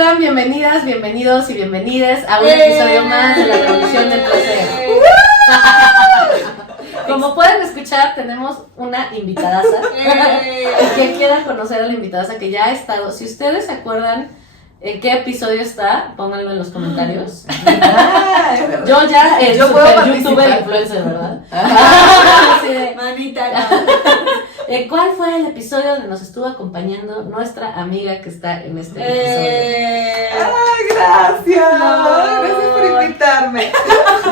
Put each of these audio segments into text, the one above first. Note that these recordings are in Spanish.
están? Bienvenidas, bienvenidos y bienvenides a un episodio más de La Revolución del Placer. Como pueden escuchar, tenemos una invitadaza. Quien quiera conocer a la invitadaza que ya ha estado, si ustedes se acuerdan en qué episodio está, pónganlo en los comentarios. Yo ya yo super youtuber influencer, ¿verdad? Sí, manita. ¿Cuál fue el episodio donde nos estuvo acompañando nuestra amiga que está en este episodio? ¡Ay, gracias! Gracias por invitarme.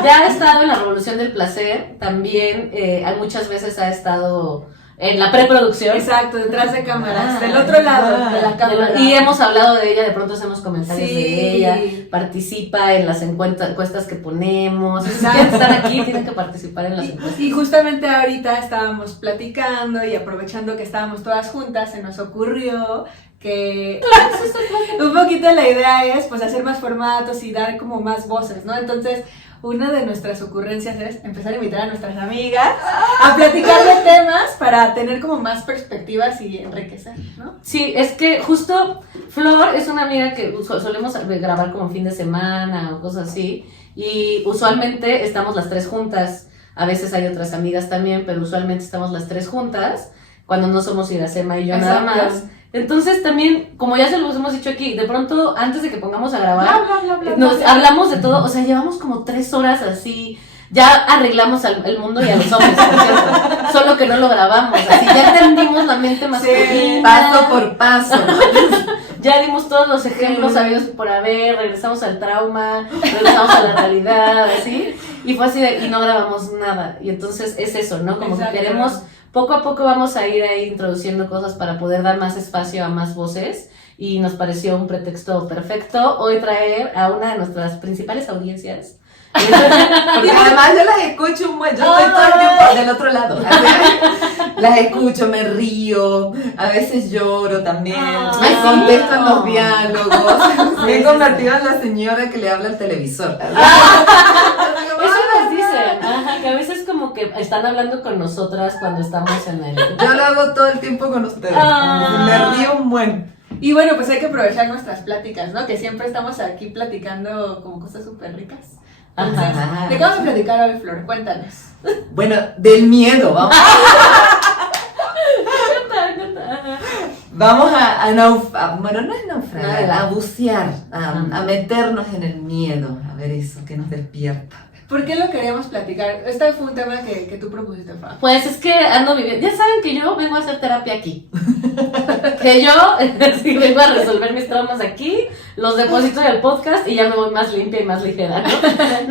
Ya ha estado en La Revolución del Placer, también muchas veces ha estado en la preproducción. Exacto, detrás de cámaras, del otro lado de la cámara. Y hemos hablado de ella, de pronto hacemos comentarios sí. de ella, participa en las encuestas que ponemos. Si quieren estar aquí, tienen que participar en las encuestas. Y justamente ahorita estábamos platicando y aprovechando que estábamos todas juntas, se nos ocurrió que un poquito la idea es pues hacer más formatos y dar como más voces, ¿no? Entonces, una de nuestras ocurrencias es empezar a invitar a nuestras amigas a platicar de temas para tener como más perspectivas y enriquecer, ¿no? Sí, es que justo Flor es una amiga que solemos grabar como fin de semana o cosas así, y usualmente estamos las tres juntas. A veces hay otras amigas también, pero usualmente estamos las tres juntas cuando no somos Iracema y yo. Exacto. Nada más. Entonces también, como ya se los hemos dicho aquí, de pronto antes de que pongamos a grabar, nos hablamos de todo, o sea, llevamos como 3 horas así, ya arreglamos el mundo y a los hombres, por cierto, solo que no lo grabamos, así ya entendimos la mente masculina. Paso por paso. Ya dimos todos los ejemplos sabidos por haber, regresamos al trauma, regresamos a la realidad, así, y fue así y no grabamos nada, y entonces es eso, ¿no? Como exacto. Que queremos... Poco a poco vamos a ir ahí introduciendo cosas para poder dar más espacio a más voces, y nos pareció un pretexto perfecto hoy traer a una de nuestras principales audiencias. Porque además yo las escucho yo estoy todo el tiempo del otro lado. Las escucho, me río, a veces lloro también, me contestan los diálogos. Me he convertido en la señora que le habla al televisor. Eso nos dicen, ajá, que a veces como que están hablando con nosotras cuando estamos en el... Yo lo hago todo el tiempo con ustedes, me río un buen. Y bueno, pues hay que aprovechar nuestras pláticas, ¿no? Que siempre estamos aquí platicando como cosas súper ricas. Entonces, ¿de qué vamos a platicar hoy, Flor? Cuéntanos. Bueno, del miedo, vamos. Vamos bueno, no es naufragar, a bucear, a meternos en el miedo, a ver eso que nos despierta. ¿Por qué lo queríamos platicar? Este fue un tema que tú propusiste, Fa. Pues es que ando viviendo, ya saben que yo vengo a hacer terapia aquí. Que yo sí vengo a resolver mis traumas aquí, los deposito en el podcast y ya me voy más limpia y más ligera, ¿no?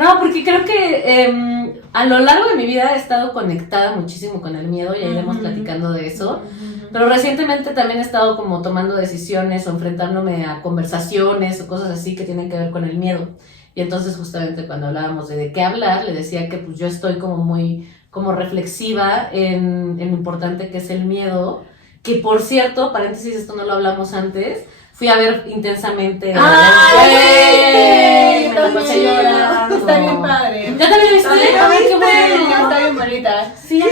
No, porque creo que a lo largo de mi vida he estado conectada muchísimo con el miedo, ya iremos platicando de eso. Pero recientemente también he estado como tomando decisiones o enfrentándome a conversaciones o cosas así que tienen que ver con el miedo. Y entonces justamente cuando hablábamos de qué hablar, le decía que pues yo estoy como muy como reflexiva en lo importante que es el miedo. Que por cierto, paréntesis, esto no lo hablamos antes, fui a ver intensamente. ¡Ay! Me la pasé llorando. Está bien padre. ¿Ya también lo viste? ¡Ay, qué bueno! Está bien bonita. Sí, ¡qué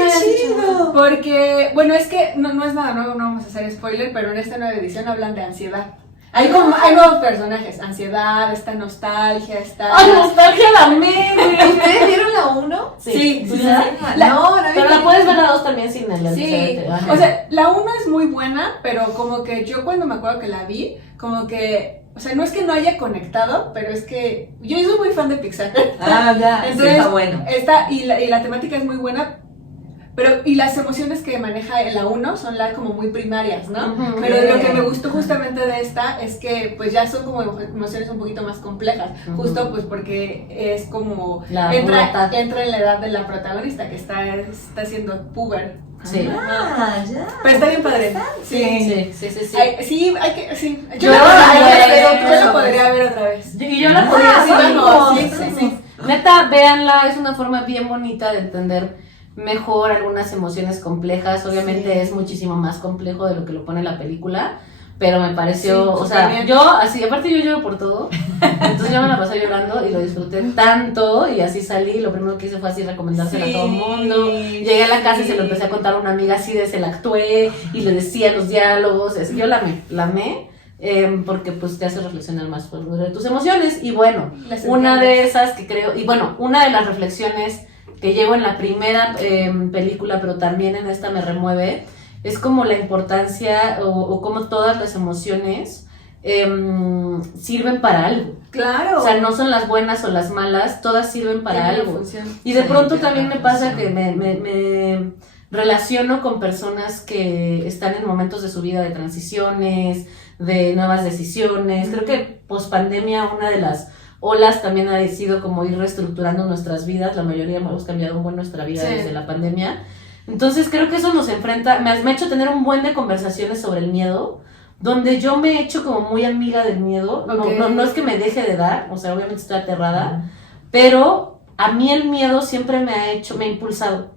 chido! Porque, bueno, es que no es nada nuevo, no vamos a hacer spoiler, pero en esta nueva edición hablan de ansiedad. Hay nuevos personajes, ansiedad, esta nostalgia, ¡ay, nostalgia la amé! ¿Ustedes vieron la 1? Sí. No, pero la puedes ver la 2 también sin el sí. O sea, la 1 es muy buena, pero como que yo cuando me acuerdo que la vi, como que, o sea, no es que no haya conectado, pero es que yo soy muy fan de Pixar. Ya, entonces, sí, está bueno. Y la temática es muy buena. Pero, y las emociones que maneja en la 1 son como muy primarias, ¿no? Pero lo que me gustó justamente de esta es que pues ya son como emociones un poquito más complejas, justo pues porque es como entra en la edad de la protagonista que está siendo puber. Sí. Ya. Pero está bien padre. Sí. Sí. Yo la podría ver otra vez. Y yo la podría ver. Sí. Neta, véanla, es una forma bien bonita de entender mejor algunas emociones complejas. Obviamente es muchísimo más complejo de lo que lo pone la película, pero me pareció, o sea, bien. Yo así, aparte yo lloro por todo, entonces yo me la pasé llorando y lo disfruté tanto, y así salí, lo primero que hice fue así recomendársela a todo el mundo. Llegué a la casa y se lo empecé a contar a una amiga, así de se la actué y le decía los diálogos, yo la amé. porque pues te hace reflexionar más sobre tus emociones. Y bueno, Las una entiendes. de esas que creo, y bueno, una de las reflexiones que llevo en la primera película, pero también en esta me remueve, es como la importancia o cómo todas las emociones sirven para algo. Claro. O sea, no son las buenas o las malas, todas sirven para Tiene algo. función. Y de Sí, pronto tiene también me una pasa función. que me relaciono con personas que están en momentos de su vida de transiciones, de nuevas decisiones. Creo que post pandemia una de las olas también ha sido como ir reestructurando nuestras vidas. La mayoría hemos cambiado un buen nuestra vida Sí. desde la pandemia. Entonces creo que eso nos enfrenta, me ha hecho tener un buen de conversaciones sobre el miedo, donde yo me he hecho como muy amiga del miedo. Ok. No es que me deje de dar, o sea, obviamente estoy aterrada, pero a mí el miedo siempre me ha impulsado.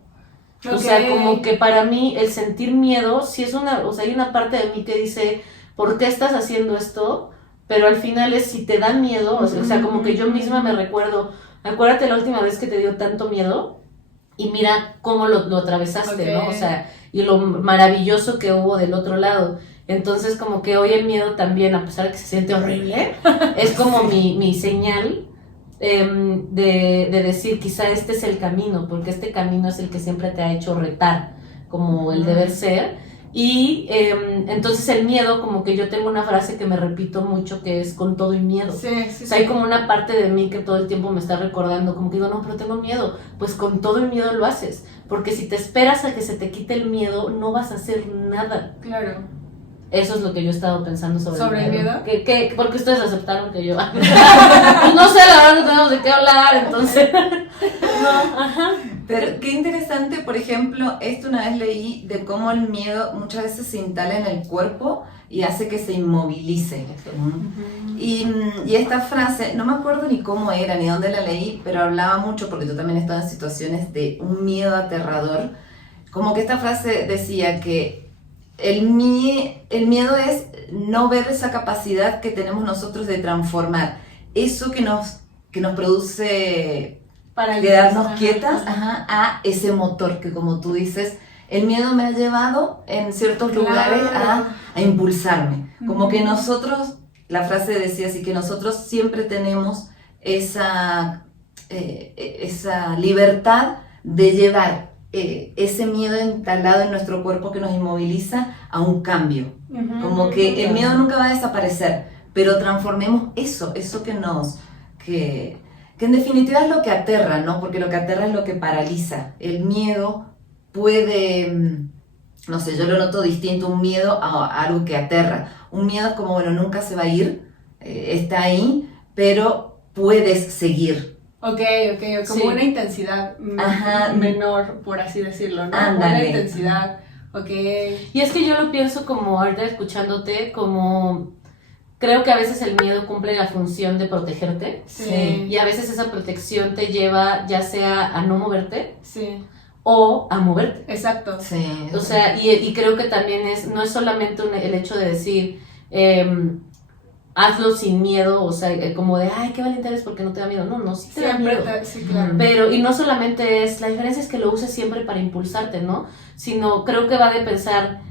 O sea, Ok. como que para mí el sentir miedo, sí es o sea, hay una parte de mí que dice, ¿por qué estás haciendo esto? Pero al final es si te da miedo, o sea, como que yo misma me recuerdo, acuérdate la última vez que te dio tanto miedo y mira cómo lo atravesaste, Ok. ¿no? O sea, y lo maravilloso que hubo del otro lado. Entonces, como que hoy el miedo también, a pesar de que se siente horrible, es como mi señal de decir, quizá este es el camino, porque este camino es el que siempre te ha hecho retar, como el deber ser. Y entonces el miedo, como que yo tengo una frase que me repito mucho, que es con todo y miedo. Sí, sí, O sea, hay como una parte de mí que todo el tiempo me está recordando, como que digo, no, pero tengo miedo. Pues con todo el miedo lo haces, porque si te esperas a que se te quite el miedo, no vas a hacer nada. Claro. Eso es lo que yo he estado pensando sobre ¿Sobre el miedo? Porque ustedes aceptaron que yo... Pues no sé, la verdad no tenemos de qué hablar, entonces... No, ajá. Pero qué interesante, por ejemplo, esto una vez leí de cómo el miedo muchas veces se instala en el cuerpo y hace que se inmovilice. Y esta frase, no me acuerdo ni cómo era, ni dónde la leí, pero hablaba mucho, porque yo también estaba en situaciones de un miedo aterrador, como que esta frase decía que el miedo es no ver esa capacidad que tenemos nosotros de transformar eso que nos produce Para quedarnos quietas a ese motor que, como tú dices, el miedo me ha llevado en ciertos lugares a impulsarme. Como que nosotros, la frase decía así, que nosotros siempre tenemos esa libertad de llevar ese miedo instalado en nuestro cuerpo que nos inmoviliza a un cambio. Como que el miedo nunca va a desaparecer, pero transformemos eso que en definitiva es lo que aterra, ¿no? Porque lo que aterra es lo que paraliza. El miedo puede, no sé, yo lo noto distinto, un miedo a algo que aterra. Un miedo es como, bueno, nunca se va a ir, está ahí, pero puedes seguir. Ok, como Sí. una intensidad Ajá. menor, por así decirlo, ¿no? Ándale. Una intensidad, ok. Y es que yo lo pienso como, ahorita escuchándote, como... Creo que a veces el miedo cumple la función de protegerte. Sí. Y a veces esa protección te lleva ya sea a no moverte Sí, o a moverte. exacto. Sí. O sea, y creo que también no es solamente el hecho de decir, hazlo sin miedo, o sea, como de, ay, qué valiente eres porque no te da miedo. No, sí te da Siempre, miedo. sí, claro. Pero, y no solamente es, la diferencia es que lo uses siempre para impulsarte, ¿no? Sino creo que va de pensar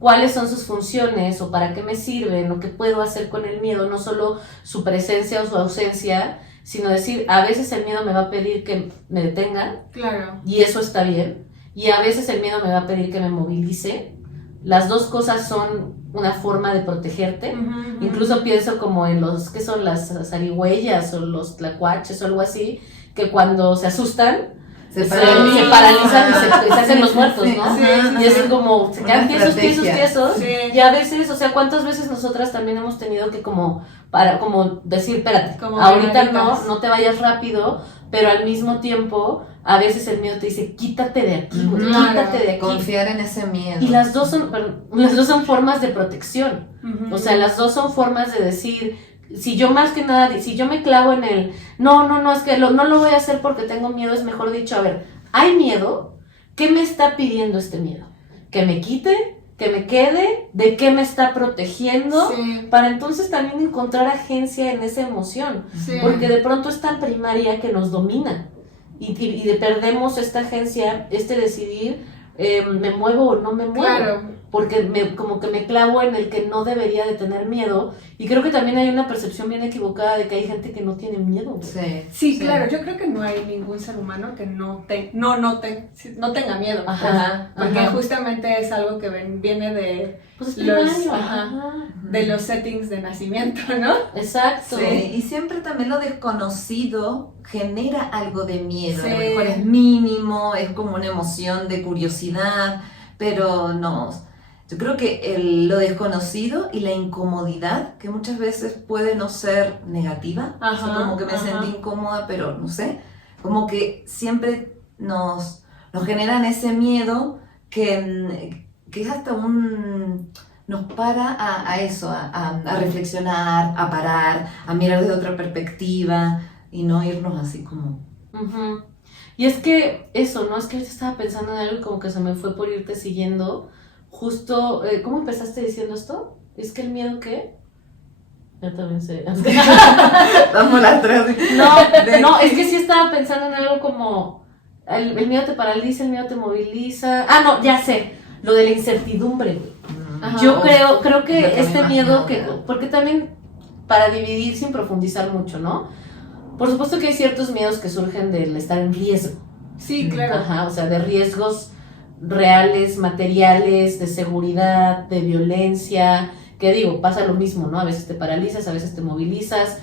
cuáles son sus funciones o para qué me sirven o qué puedo hacer con el miedo, no solo su presencia o su ausencia, sino decir, a veces el miedo me va a pedir que me detenga Claro. y eso está bien, y a veces el miedo me va a pedir que me movilice. Las dos cosas son una forma de protegerte. Incluso pienso como en los que son las zarigüeyas o los tlacuaches o algo así, que cuando se asustan se paralizan y se hacen los muertos, ¿no? Sí, Y es como, se quedan Una tiesos, estrategia. Sí. y a veces, o sea, ¿cuántas veces nosotras también hemos tenido que como decir, espérate, Como ahorita granaditas. no te vayas rápido, pero al mismo tiempo, a veces el miedo te dice, quítate de aquí, güey, Claro. quítate de aquí. Confiar en ese miedo. Y las dos son formas de protección. O sea, las dos son formas de decir, si yo más que nada, si yo me clavo en el, no, es que no lo voy a hacer porque tengo miedo, es mejor dicho, a ver, hay miedo, ¿qué me está pidiendo este miedo? ¿Que me quite? ¿Que me quede? ¿De qué me está protegiendo? Sí. Para entonces también encontrar agencia en esa emoción, Sí. porque de pronto es tan primaria que nos domina y perdemos esta agencia, decidir, me muevo o no me muevo. Claro. porque como que me clavo en el que no debería de tener miedo, y creo que también hay una percepción bien equivocada de que hay gente que no tiene miedo. Sí, claro, yo creo que no hay ningún ser humano que no tenga miedo, porque justamente es algo que viene de Pues de los settings de nacimiento, ¿no? Exacto. Sí, y siempre también lo desconocido genera algo de miedo, a lo mejor es mínimo, es como una emoción de curiosidad, pero no, yo creo que lo desconocido y la incomodidad, que muchas veces puede no ser negativa, o sea, como que me sentí incómoda, pero no sé, como que siempre nos generan ese miedo que es hasta nos para a eso, a reflexionar, a parar, a mirar desde otra perspectiva y no irnos así como... Y es que eso, ¿no? Es que yo estaba pensando en algo y como que se me fue por irte siguiendo. Justo, ¿cómo empezaste diciendo esto? ¿Es que el miedo qué? Yo también sé. Vamos las tres. No, es que sí estaba pensando en algo como el miedo te paraliza, el miedo te moviliza. Ah, no, ya sé, lo de la incertidumbre, güey. Yo creo que este miedo porque también para dividir sin profundizar mucho, ¿no? Por supuesto que hay ciertos miedos que surgen del estar en riesgo. Sí, claro. O sea, de riesgos reales, materiales, de seguridad, de violencia, que digo, pasa lo mismo, ¿no? A veces te paralizas, a veces te movilizas,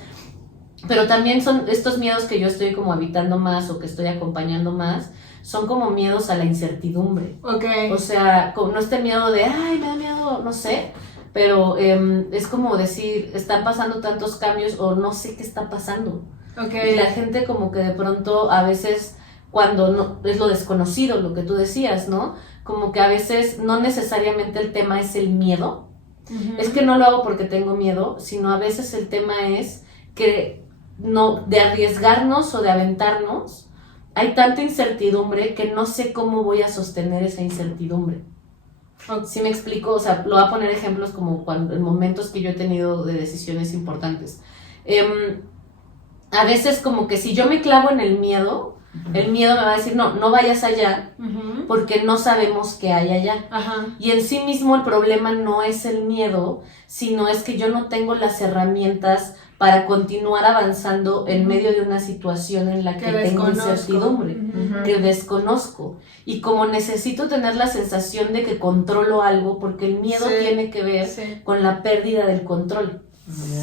pero también son estos miedos que yo estoy como habitando más o que estoy acompañando más, son como miedos a la incertidumbre. O sea, no este miedo de, ay, me da miedo, no sé, pero es como decir, están pasando tantos cambios o no sé qué está pasando. Y la gente como que de pronto a veces, cuando no, es lo desconocido, lo que tú decías, ¿no? Como que a veces no necesariamente el tema es el miedo, es que no lo hago porque tengo miedo, sino a veces el tema es que no, de arriesgarnos o de aventarnos, hay tanta incertidumbre que no sé cómo voy a sostener esa incertidumbre. ¿Sí me explico? O sea, lo voy a poner ejemplos como en momentos que yo he tenido de decisiones importantes. A veces como que si yo me clavo en el miedo me va a decir, no vayas allá, porque no sabemos qué hay allá. Y en sí mismo el problema no es el miedo, sino es que yo no tengo las herramientas para continuar avanzando en medio de una situación en la que tengo incertidumbre, que desconozco. Y como necesito tener la sensación de que controlo algo, porque el miedo tiene que ver con la pérdida del control.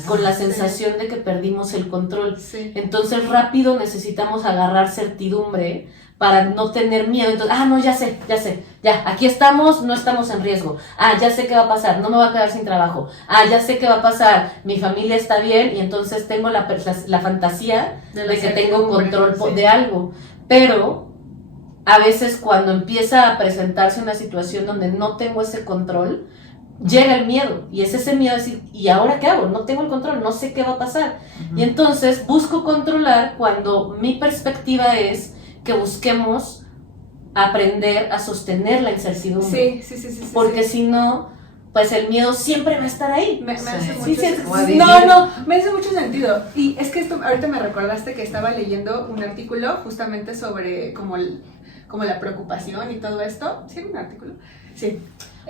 Con la sensación de que perdimos el control. Entonces rápido necesitamos agarrar certidumbre para no tener miedo. Entonces, no, ya, aquí estamos, no estamos en riesgo. Ya sé qué va a pasar, no me voy a quedar sin trabajo. Ya sé qué va a pasar, mi familia está bien y entonces tengo la fantasía de que tengo control de algo. Pero a veces cuando empieza a presentarse una situación donde no tengo ese control, llega el miedo, y es ese miedo de decir, ¿y ahora qué hago? No tengo el control, no sé qué va a pasar. Y entonces busco controlar cuando mi perspectiva es que busquemos aprender a sostener la incertidumbre. Sí. Porque si no, pues el miedo siempre va a estar ahí. Me hace mucho sentido. Me hace mucho sentido. Y es que esto, ahorita me recordaste que estaba leyendo un artículo justamente sobre como la preocupación y todo esto. ¿Sí era un artículo? Sí.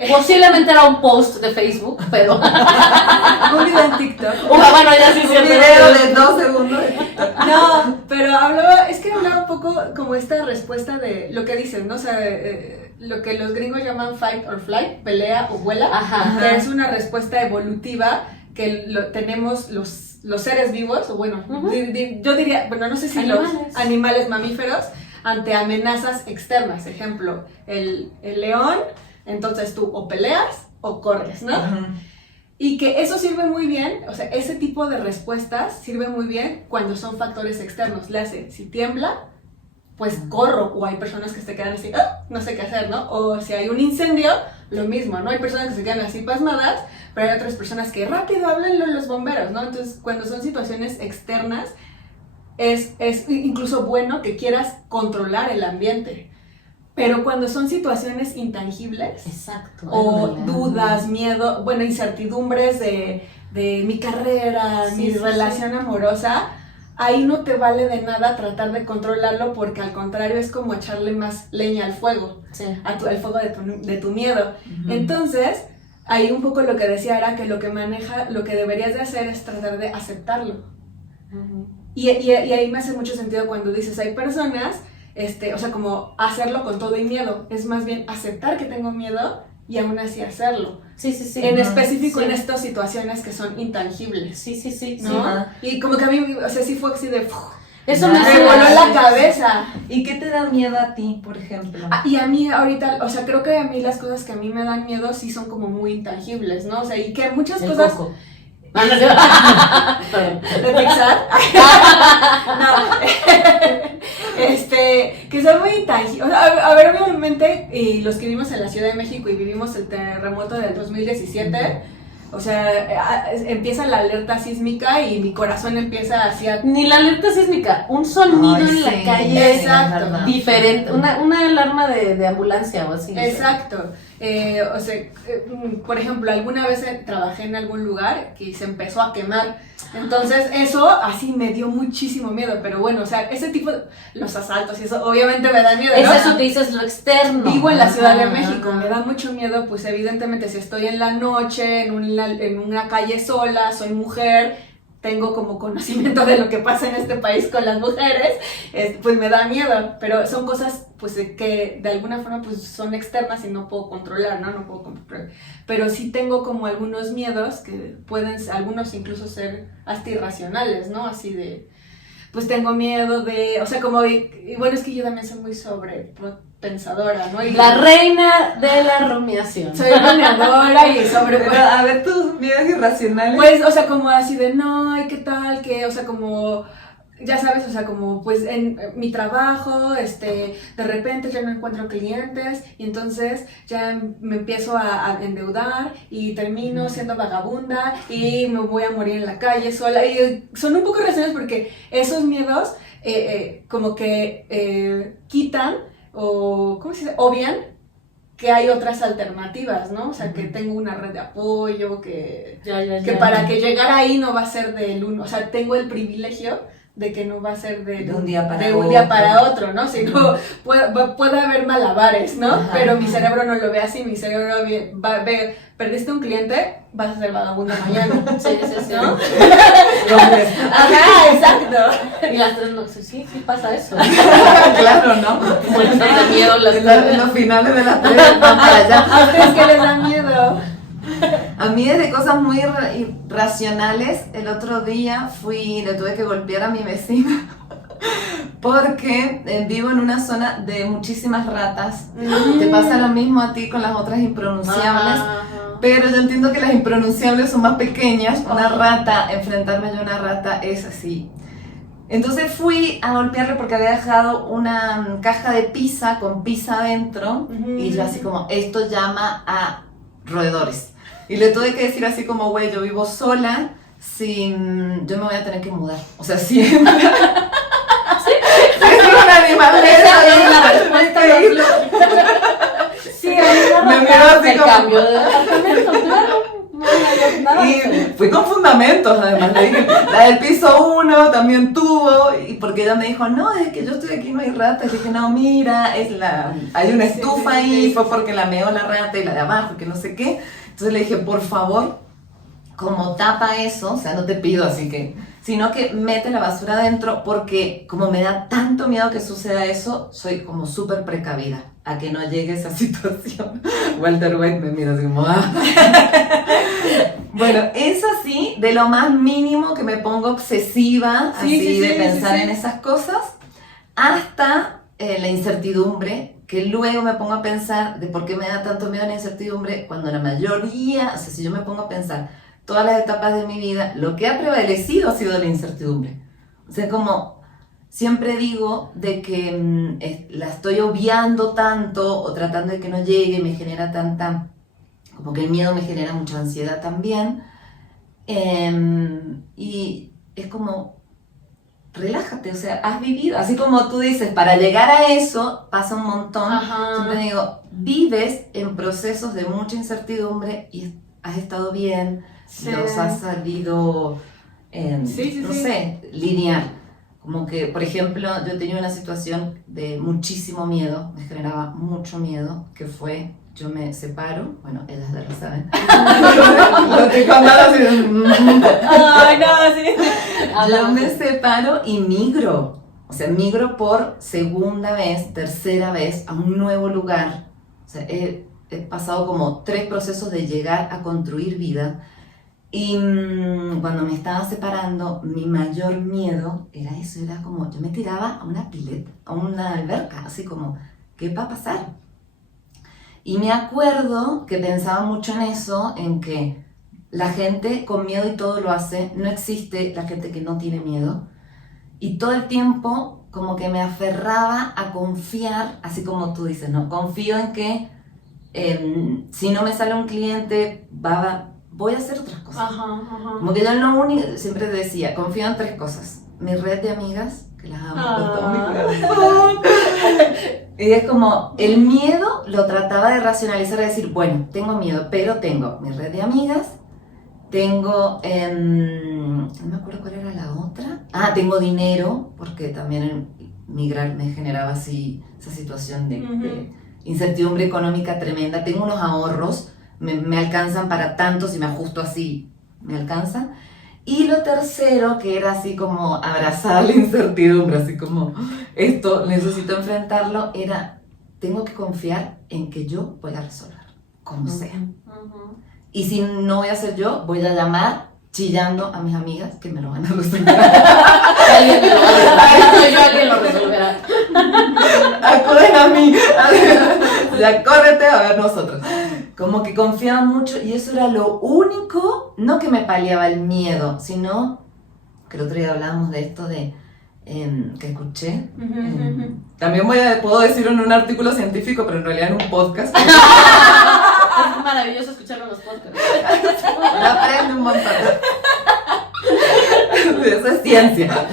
Posiblemente era un post de Facebook, pero... un video en TikTok. Bueno, ya sí, un video de 2 segundos de TikTok. No, pero hablaba un poco como esta respuesta de lo que dices, ¿no? O sea, lo que los gringos llaman fight or flight, pelea o vuela, que es una respuesta evolutiva que tenemos los seres vivos, o bueno, yo diría, bueno, no sé si los animales mamíferos, ante amenazas externas. Ejemplo, el león, entonces tú o peleas o corres, ¿no? Y que eso sirve muy bien, o sea, ese tipo de respuestas sirve muy bien cuando son factores externos. Le hace, si tiembla, pues corro, o hay personas que se quedan así, no sé qué hacer, ¿no? O si hay un incendio, lo mismo, ¿no? Hay personas que se quedan así pasmadas, pero hay otras personas que rápido háblenlo los bomberos, ¿no? Entonces, cuando son situaciones externas, es incluso bueno que quieras controlar el ambiente. Pero cuando son situaciones intangibles, o dudas, miedo, incertidumbres de mi carrera, mi relación amorosa, ahí no te vale de nada tratar de controlarlo, porque al contrario es como echarle más leña al fuego, Sí. al fuego de tu miedo. Entonces, ahí un poco lo que decía era que lo que deberías de hacer es tratar de aceptarlo. Y ahí me hace mucho sentido cuando dices, hay personas, o sea, como hacerlo con todo y miedo, es más bien aceptar que tengo miedo y aún así hacerlo. Sí, sí, sí. En específico Sí. en estas situaciones que son intangibles, Sí, sí, sí. ¿no? Y como que a mí, o sea, sí fue así de... Eso Me me Me voló la cabeza. ¿Y qué te da miedo a ti, por ejemplo? Y a mí ahorita, o sea, creo que a mí las cosas que a mí me dan miedo sí son como muy intangibles, ¿no? O sea, y que muchas El cosas... coco. Perdón. ¿De Pixar? No. Que son muy intangibles. O sea, a ver, obviamente, y los que vivimos en la Ciudad de México y vivimos el terremoto del 2017, o sea, empieza la alerta sísmica y mi corazón empieza hacia... Ni la alerta sísmica, un sonido Ay, en la sí, calle es exacto, verdad. diferente, una alarma de ambulancia o así. Exacto. O sea, por ejemplo, alguna vez trabajé en algún lugar que se empezó a quemar. Entonces, eso así me dio muchísimo miedo. Pero bueno, o sea, ese tipo, los asaltos y eso, obviamente me da miedo, Es ¿no? eso que dices, lo externo. Vivo en la Ciudad de Ajá, México, ajá. me da mucho miedo, pues evidentemente si estoy en la noche, en una calle sola, soy mujer, tengo como conocimiento de lo que pasa en este país con las mujeres, pues me da miedo, pero son cosas pues que de alguna forma pues son externas y no puedo controlar, ¿no? No puedo controlar. Pero sí tengo como algunos miedos que algunos incluso ser hasta irracionales, ¿no? Así de, pues tengo miedo de, o sea, como, y bueno, es que yo también soy muy sobrepensadora, ¿no? Y La reina de la rumiación. soy planeadora y Pero, a ver, tus miedos irracionales. pues, o sea, como así de, no, ¿y qué tal? Que, o sea, como, ya sabes, o sea, como, pues, en mi trabajo, de repente ya no encuentro clientes y entonces ya me empiezo a endeudar y termino siendo vagabunda y me voy a morir en la calle sola. Y son un poco irracionales porque esos miedos como que quitan o, ¿cómo se dice? Obvian que hay otras alternativas, ¿no? O sea, que tengo una red de apoyo, que para que llegar ahí no va a ser del uno, o sea, tengo el privilegio de que no va a ser de un día para un otro. día para otro, ¿no? Sino puede haber malabares, ¿no? Ajá. Pero mi cerebro no lo ve así, mi cerebro ve, perdiste un cliente, vas a ser vagabunda mañana. Sí, sí, sí. ¿No? Hombres. Ajá, exacto. Y las tres no, sí pasa eso. Claro, ¿no? Muertas de miedo las En los finales de la pelea van para allá. ¿A ustedes qué les da miedo? A mí es de cosas muy irracionales. El otro día le tuve que golpear a mi vecina porque vivo en una zona de muchísimas ratas. Te pasa lo mismo a ti con las otras impronunciables. Pero yo entiendo que las impronunciables son más pequeñas. Una rata, enfrentarme yo a una rata es así. Entonces fui a golpearle porque había dejado una caja de pizza con pizza adentro. Y yo así como, esto llama a roedores. Y le tuve que decir así como, güey, yo vivo sola, yo me voy a tener que mudar. O sea, siempre. Es un animal de Esa es esa, la respuesta ¿sí? Sí, a Me miró así el como- cambio de departamento, claro. No hay nada Y diferente. fui con fundamentos, además. Le dije, la del piso 1 también tuvo, y porque ella me dijo, no, es que yo estoy aquí, no hay ratas. Y dije, no, mira, hay una estufa ahí, fue porque la meó la rata y la de abajo, que no sé qué. Entonces le dije, por favor, como tapa eso, o sea, no te pido así que, sino que mete la basura adentro, porque como me da tanto miedo que suceda eso, soy como súper precavida a que no llegue esa situación. Walter White me mira así como, Bueno, es así, de lo más mínimo que me pongo obsesiva, así de pensar en esas cosas, hasta la incertidumbre, que luego me pongo a pensar de por qué me da tanto miedo la incertidumbre, cuando la mayoría, o sea, si yo me pongo a pensar todas las etapas de mi vida, lo que ha prevalecido ha sido la incertidumbre. O sea, como siempre digo de que la estoy obviando tanto o tratando de que no llegue y me genera tanta, como que el miedo me genera mucha ansiedad también. Y es como, relájate, o sea, has vivido, así como tú dices, para llegar a eso pasa un montón. Ajá. Siempre digo, vives en procesos de mucha incertidumbre y has estado bien, Sí. los has salido, Sí, no sí. sé, lineal. Como que, por ejemplo, yo tenía una situación de muchísimo miedo, me generaba mucho miedo, que fue, yo me separo, bueno, ellas ya lo saben. Lo estoy contando así. Ay, no, sí. Yo me separo y migro. O sea, migro por segunda vez, tercera vez a un nuevo lugar. O sea, he pasado como 3 procesos de llegar a construir vida. Y cuando me estaba separando, mi mayor miedo era eso, era como, yo me tiraba a una pileta, a una alberca, así como, ¿qué va a pasar? Y me acuerdo que pensaba mucho en eso, en que la gente con miedo y todo lo hace, no existe la gente que no tiene miedo. Y todo el tiempo como que me aferraba a confiar, así como tú dices, ¿no? Confío en que si no me sale un cliente, voy a hacer otras cosas. Como que yo siempre decía, confío en 3 cosas. Mi red de amigas, que las amo con todo mi corazón. Y es como, el miedo lo trataba de racionalizar, de decir, bueno, tengo miedo, pero tengo mi red de amigas, tengo, no me acuerdo cuál era la otra. Tengo dinero, porque también migrar me generaba así esa situación de incertidumbre económica tremenda. Tengo unos ahorros, me alcanzan para tanto, si me ajusto así, me alcanza. Y lo tercero, que era así como abrazar la incertidumbre, así como esto necesito enfrentarlo, era tengo que confiar en que yo voy a resolver, como sea. Y si no voy a ser yo, voy a llamar chillando a mis amigas que me lo van a resolver. Alguien me lo va a resolver. Alguien lo resolverá. Acuden a mí. Ya córrete a ver nosotros. Como que confiaba mucho y eso era lo único, no que me paliaba el miedo, sino que el otro día hablábamos de esto de que escuché. También puedo decirlo en un artículo científico, pero en realidad en un podcast. Es maravilloso escucharlo en los podcasts. Lo aprende un montón. Eso es ciencia.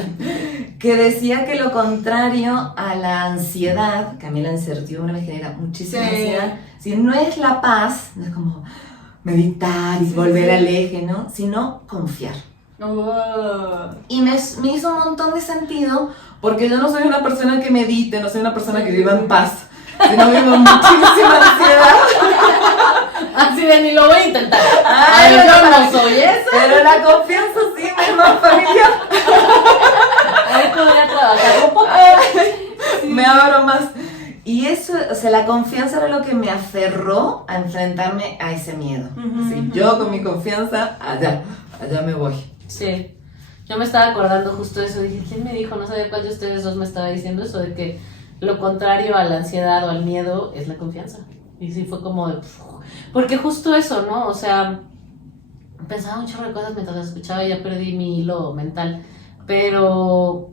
Que decía que lo contrario a la ansiedad, que a mí la incertidumbre me genera muchísima ansiedad, si no es la paz, no es como meditar y volver al eje, ¿no? Sino confiar. Y me hizo un montón de sentido, porque yo no soy una persona que medite, no soy una persona que viva en paz, sino vivo en muchísima ansiedad. Así de ni lo voy a intentar. Ay, yo no soy eso. Pero la confianza sí me es más familiar. Ahí podría trabajar un poco. Me abro más. Y eso, o sea, la confianza era lo que me aferró a enfrentarme a ese miedo. Sí, yo con mi confianza, allá me voy. Sí, yo me estaba acordando justo de eso. Dije, ¿quién me dijo? No sabía cuál de ustedes dos me estaba diciendo eso, de que lo contrario a la ansiedad o al miedo es la confianza. Y sí fue como de... Porque justo eso, ¿no? O sea, pensaba un chorro de cosas mientras las escuchaba y ya perdí mi hilo mental. Pero,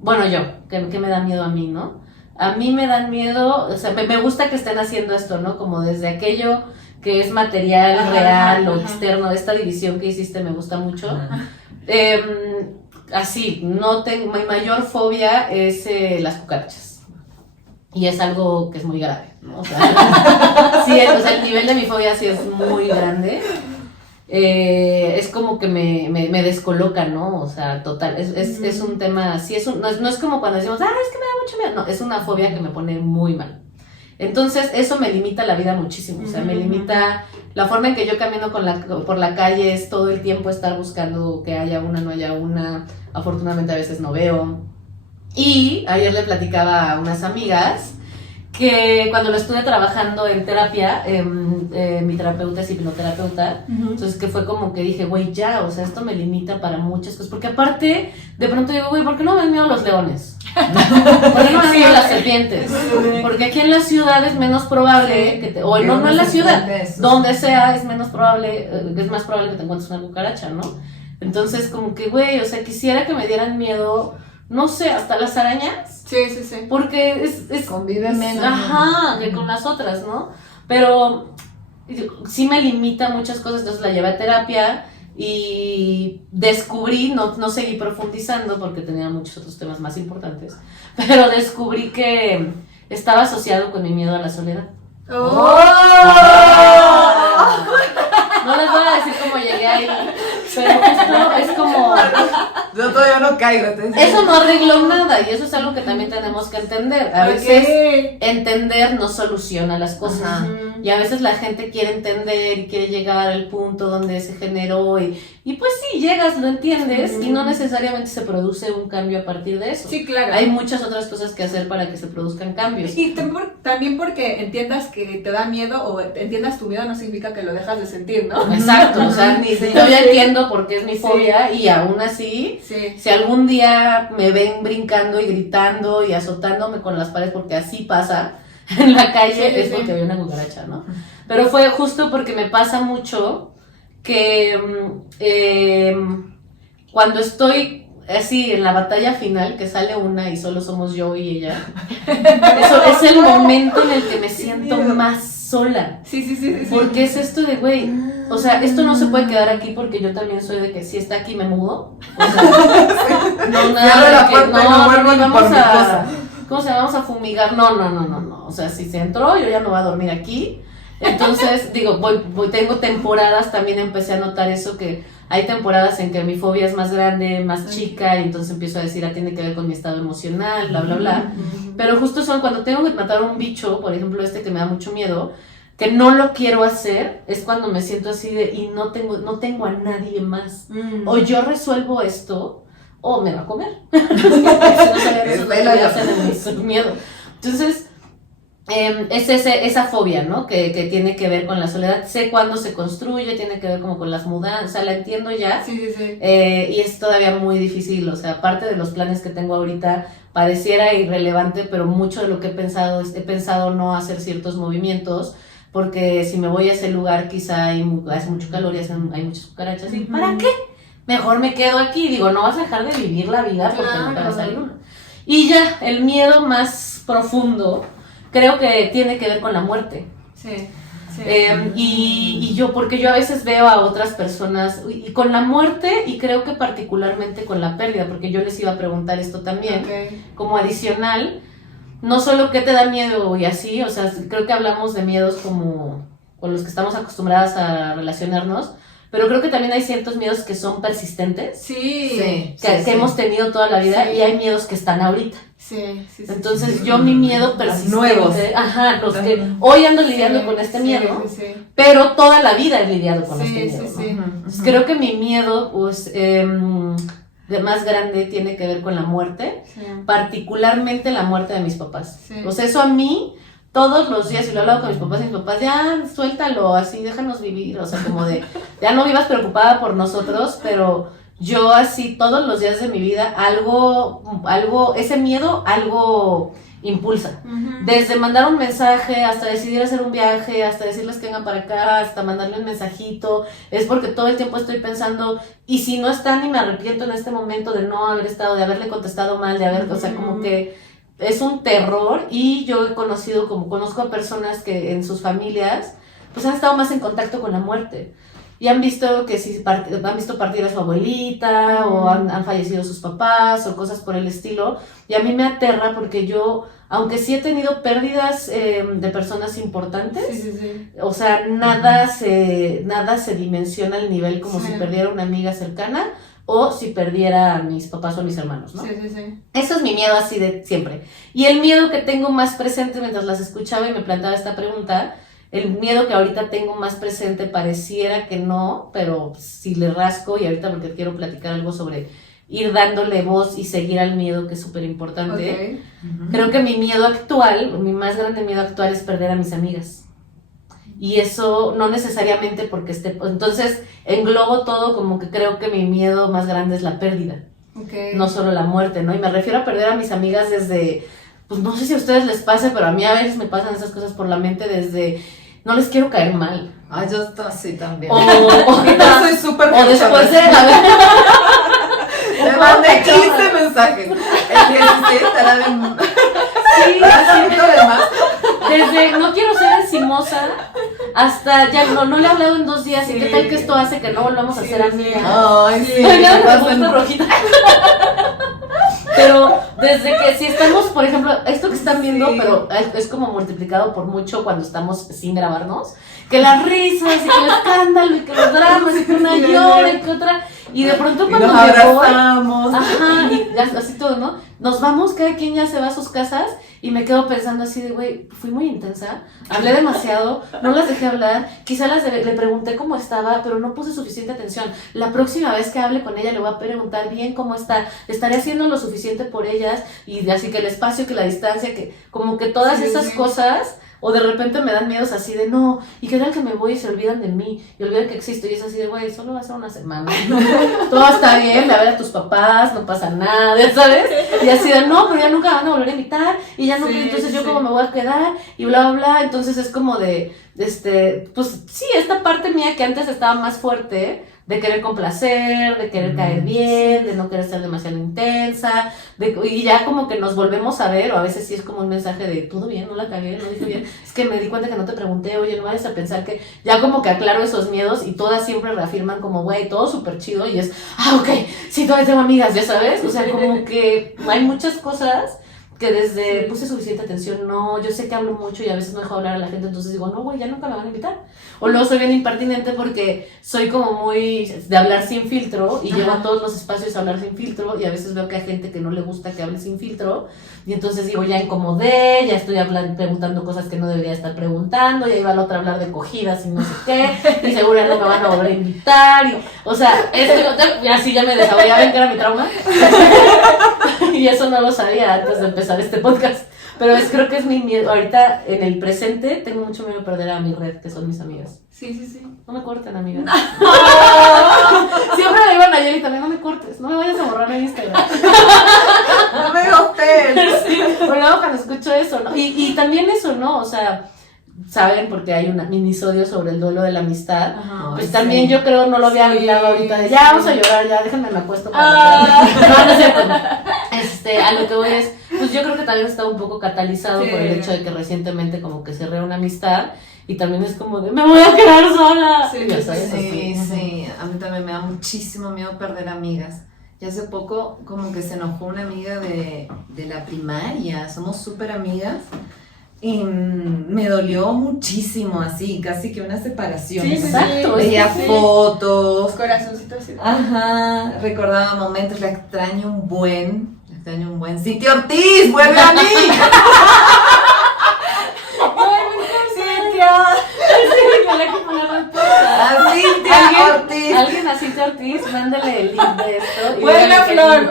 bueno, ¿qué me da miedo a mí, no? A mí me dan miedo, o sea, me gusta que estén haciendo esto, ¿no? Como desde aquello que es material, real o externo, esta división que hiciste me gusta mucho. Así, mi mayor fobia es las cucarachas. Y es algo que es muy grave, ¿no? O sea, sí, o sea, el nivel de mi fobia sí es muy grande. Es como que me descoloca, ¿no? O sea, total, es un tema, sí, no es como cuando decimos, es que me da mucho miedo. No, es una fobia que me pone muy mal. Entonces, eso me limita la vida muchísimo. O sea, me limita la forma en que yo camino por la calle, es todo el tiempo estar buscando que haya una, no haya una. Afortunadamente a veces no veo. Y ayer le platicaba a unas amigas que cuando lo estuve trabajando en terapia, mi terapeuta es hipnoterapeuta, entonces que fue como que dije, güey, ya, o sea, esto me limita para muchas cosas, porque aparte, de pronto digo, güey, ¿por qué no me dan miedo los leones? ¿Por qué no me dan miedo las serpientes? Porque aquí en la ciudad es menos probable, o no en la ciudad, donde sea, es más probable que te encuentres una cucaracha, ¿no? Entonces, como que, güey, o sea, quisiera que me dieran miedo, no sé, hasta las arañas. Sí. Porque convive menos. Ajá, que con las otras, ¿no? Pero sí me limita muchas cosas, entonces la llevé a terapia y descubrí, no seguí profundizando porque tenía muchos otros temas más importantes, pero descubrí que estaba asociado con mi miedo a la soledad. No les voy a decir cómo llegué ahí, pero justo es como... Yo todavía no caigo. Eso no arregló nada y eso es algo que también tenemos que entender. A veces entender no soluciona las cosas. Ajá. Y a veces la gente quiere entender y quiere llegar al punto donde se generó y pues sí, llegas, lo entiendes y no necesariamente se produce un cambio a partir de eso. Sí, claro. Hay muchas otras cosas que hacer para que se produzcan cambios. Y también porque entiendas que te da miedo o entiendas tu miedo no significa que lo dejas de sentir, ¿no? Exacto, o sea, Sí. yo ya entiendo por qué es mi fobia y aún así, Sí. si algún día me ven brincando y gritando y azotándome con las paredes, porque así pasa en la calle, Sí, es sí. porque había una cucaracha, ¿no? Pero fue justo porque me pasa mucho que cuando estoy así en la batalla final, que sale una y solo somos yo y ella, eso es el momento en el que me siento más sola. Sí. Porque es esto de, güey, o sea, esto no se puede quedar aquí porque yo también soy de que si está aquí me mudo. O sea, no, Cierro nada la de que puerta y no vuelvo ni vamos por mi a, cosa. ¿cómo se llama? Vamos a fumigar. No. O sea, si se entró, yo ya no voy a dormir aquí. Entonces, digo, tengo temporadas, también empecé a notar eso, que hay temporadas en que mi fobia es más grande, más chica, y entonces empiezo a decir, tiene que ver con mi estado emocional, bla, bla, bla. Pero justo son cuando tengo que matar a un bicho, por ejemplo, que me da mucho miedo, que no lo quiero hacer, es cuando me siento así y no tengo a nadie más. O yo resuelvo esto, o me va a comer. No sabía eso, voy a hacer en mi miedo. Entonces, es esa fobia, ¿no? Que tiene que ver con la soledad. Sé cuándo se construye, tiene que ver como con las mudanzas, o sea, la entiendo ya. Sí. Y es todavía muy difícil, o sea, aparte de los planes que tengo ahorita, pareciera irrelevante, pero mucho de lo que he pensado no hacer ciertos movimientos, porque si me voy a ese lugar quizá hace mucho calor y hay muchas cucarachas. ¿Y para qué? Mejor me quedo aquí. Digo, no vas a dejar de vivir la vida porque no te va a salir una. Y ya, el miedo más profundo creo que tiene que ver con la muerte. Sí. Y porque yo a veces veo a otras personas y con la muerte y creo que particularmente con la pérdida, porque yo les iba a preguntar esto también, como adicional, no solo qué te da miedo y así, o sea, creo que hablamos de miedos como con los que estamos acostumbradas a relacionarnos, pero creo que también hay ciertos miedos que son persistentes, Sí. que hemos tenido toda la vida, y hay miedos que están ahorita. Sí. Entonces yo mi miedo persistente, nuevos. Los que hoy ando lidiando con este miedo, Sí. pero toda la vida he lidiado con este miedo. Sí. Entonces, creo que mi miedo pues, de más grande tiene que ver con la muerte, Sí. particularmente la muerte de mis papás. Sí. O sea, eso a mí todos los días, y lo he hablado con mis papás, ya suéltalo, así, déjanos vivir, o sea, como de, ya no vivas preocupada por nosotros, pero yo así todos los días de mi vida, ese miedo, algo impulsa. Desde mandar un mensaje, hasta decidir hacer un viaje, hasta decirles que vengan para acá, hasta mandarle un mensajito, es porque todo el tiempo estoy pensando, y si no están y me arrepiento en este momento de no haber estado, de haberle contestado mal, o sea, como que es un terror. Y yo conozco a personas que en sus familias pues han estado más en contacto con la muerte y han visto que han visto partir a su abuelita o han fallecido sus papás o cosas por el estilo, y a mí me aterra porque yo, aunque sí he tenido pérdidas de personas importantes, Sí. o sea, nada se dimensiona al nivel como si perdiera una amiga cercana o si perdiera a mis papás o a mis hermanos, ¿no? Sí. Eso es mi miedo así de siempre. Y el miedo que tengo más presente mientras las escuchaba y me planteaba esta pregunta, el miedo que ahorita tengo más presente pareciera que no, pero si le rasco, y ahorita porque quiero platicar algo sobre ir dándole voz y seguir al miedo, que es súper importante. Creo que mi miedo actual, mi más grande miedo actual es perder a mis amigas. Y eso no necesariamente porque entonces englobo todo, como que creo que mi miedo más grande es la pérdida, no solo la muerte, ¿no? Y me refiero a perder a mis amigas desde, pues no sé si a ustedes les pase, pero a mí a veces me pasan esas cosas por la mente desde, no les quiero caer mal. Ah, yo estoy así también. O yo soy súper o después de le mandé 15 mensajes. El 17 estará de... Sí, desde no quiero ser encimosa hasta ya no le he hablado en 2 días, y qué tal que esto hace que no volvamos a ser amigas. Ay, sí. Oigan, me gusta rojita. Pero desde que si estamos, por ejemplo, esto que están viendo, pero es como multiplicado por mucho cuando estamos sin grabarnos, que las risas y que el escándalo y que los dramas y que una llora y que otra, y de pronto cuando nos me voy, abrazamos. ajá, y así todo, ¿no? Nos vamos, cada quien ya se va a sus casas y me quedo pensando así de, güey, fui muy intensa, hablé demasiado, no las dejé hablar, quizá le pregunté cómo estaba, pero no puse suficiente atención. La próxima vez que hable con ella le voy a preguntar bien cómo está, estaré haciendo lo suficiente por ellas, y así que el espacio, que la distancia, que como que todas esas cosas. O de repente me dan miedos así de no, y qué tal que me voy y se olvidan de mí, y olvidan que existo, y es así de güey, solo va a ser una semana, todo está bien, ve a ver a tus papás, no pasa nada, ¿sabes? Y así de no, pero ya nunca van a volver a invitar, y ya nunca, entonces yo como me voy a quedar, y bla, bla, bla, entonces es como de, pues sí, esta parte mía que antes estaba más fuerte, de querer complacer, de querer caer bien, de no querer ser demasiado intensa, y ya como que nos volvemos a ver, o a veces sí es como un mensaje de todo bien, no la cagué, no dije bien, es que me di cuenta que no te pregunté, oye, no vayas a pensar que, ya como que aclaro esos miedos, y todas siempre reafirman como, güey, todo súper chido, y es, ok, sí, todavía tengo amigas, ya sabes, o sea, como que hay muchas cosas que desde puse suficiente atención, no, yo sé que hablo mucho y a veces no dejo hablar a la gente, entonces digo, no, güey, ya nunca me van a invitar. O luego soy bien impertinente porque soy como muy de hablar sin filtro y llevo a todos los espacios a hablar sin filtro, y a veces veo que hay gente que no le gusta que hable sin filtro, y entonces digo, ya incomodé, ya estoy preguntando cosas que no debería estar preguntando, ya iba la otra a hablar de cogidas y no sé qué, y seguro ya no me van a volver a invitar, y, o sea, y así ya me desahogué, ya ven que era mi trauma. Y eso no lo sabía antes de empezar este podcast. Pero creo que es mi miedo. Ahorita, en el presente, tengo mucho miedo de perder a mi red, que son mis amigas. Sí. No me corten, amigas. Siempre le digo a Nayeli también, no me cortes, no me vayas a borrar en Instagram. No me gustes. Sí, pero luego cuando escucho eso, ¿no? Y también eso, ¿no? O sea, saben, porque hay un minisodio sobre el duelo de la amistad. Pues también yo creo, no lo había hablado ahorita de ya vamos a llorar, ya déjenme me acuesto para no es cierto. A lo que voy es, pues yo creo que también está un poco catalizado por el hecho de que recientemente como que cerré una amistad, y también es como de me voy a quedar sola. Sí, a mí también me da muchísimo miedo perder amigas. Y hace poco como que se enojó una amiga de la primaria, somos súper amigas. Y me dolió muchísimo, así, casi que una separación. Sí, exacto. Veía fotos. Corazoncitos así. Ajá, recordaba momentos, la extraño un buen. Cintia Ortiz, vuelve a mí. Cintia. A Cintia Ortiz. Alguien a Cintia Ortiz, mándale el link de esto. Vuelve a Flor.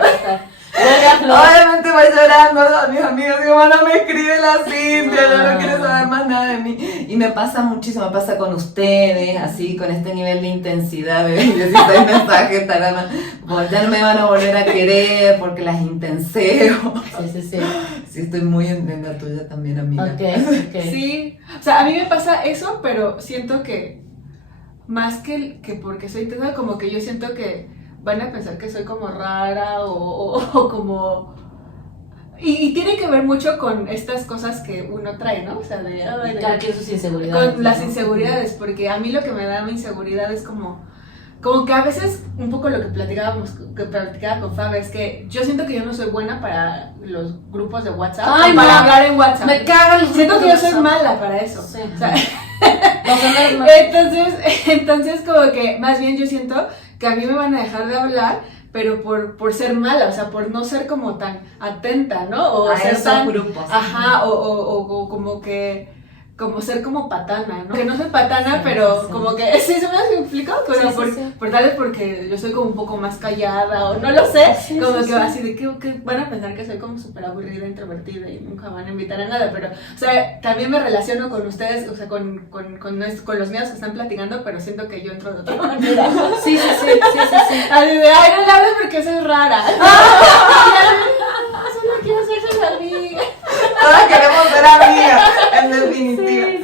Obviamente voy llorando a mis amigos, digo, no me escribe la Cintia, yo no quiero saber más nada de mí. Y me pasa muchísimo, me pasa con ustedes, así, con este nivel de intensidad de 16 mensajes, tarama, pues ya no me van a volver a querer porque las intenseo. Sí. Sí, estoy muy en la tuya también, amiga. Ok. Sí, o sea, a mí me pasa eso, pero siento que más que porque soy intensa, como que yo siento que van a pensar que soy como rara o como... Y tiene que ver mucho con estas cosas que uno trae, ¿no? O sea, Cada quien sus inseguridades. con las inseguridades, porque a mí lo que me da mi inseguridad es como que a veces, un poco lo que platicaba con Fab, es que yo siento que yo no soy buena para los grupos de WhatsApp. Ay, para no. hablar en WhatsApp. Me cagan los Siento que yo soy grupos de mala para eso. Sí. O sea, No, entonces como que más bien yo siento que a mí me van a dejar de hablar, pero por ser mala, o sea, por no ser como tan atenta, ¿no? O a ser esos tan, grupos. ajá, o como que como ser como patana, ¿no? Que no soy patana, Sí, pero sí. como que, ¿sí se me explico? Pero Sí. por tal vez porque yo soy como un poco más callada o no lo sé, Sí, como sí, que sí. así de que van a pensar que soy como súper aburrida, introvertida y nunca van a invitar a nada, pero, o sea, también me relaciono con ustedes, o sea, con los míos que están platicando, pero siento que yo entro de otra manera. Sí. Así de, ay, no le hables porque soy rara. Solo quiero ser su amiga. Todas queremos ser amigas, en definitiva. Sí.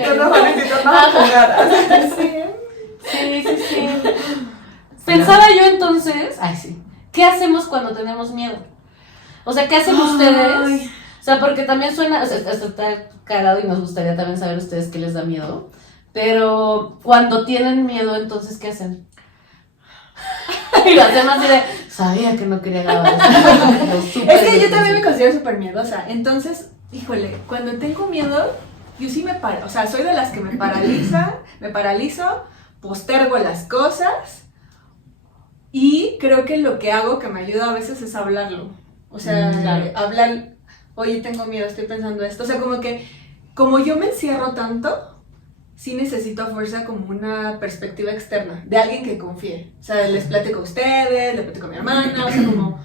No nos van a invitar más a jugar. Sí. Pensaba yo entonces, ¿qué hacemos cuando tenemos miedo? O sea, ¿qué hacen ustedes? O sea, porque también suena, o sea, está cagado y nos gustaría también saber ustedes qué les da miedo. Pero cuando tienen miedo, entonces, ¿qué hacen? Y lo hacen así de, Sabía que no quería grabar eso. Es que yo también me considero súper miedosa. Entonces, híjole, cuando tengo miedo, yo sí me paro. O sea, soy de las que me paralizo, postergo las cosas. Y creo que lo que hago que me ayuda a veces es hablarlo. O sea, claro. hablar, oye, tengo miedo, estoy pensando esto. O sea, como yo me encierro tanto, sí necesito a fuerza como una perspectiva externa, de alguien que confíe. O sea, les platico a ustedes, le platico a mi hermana, o sea, como,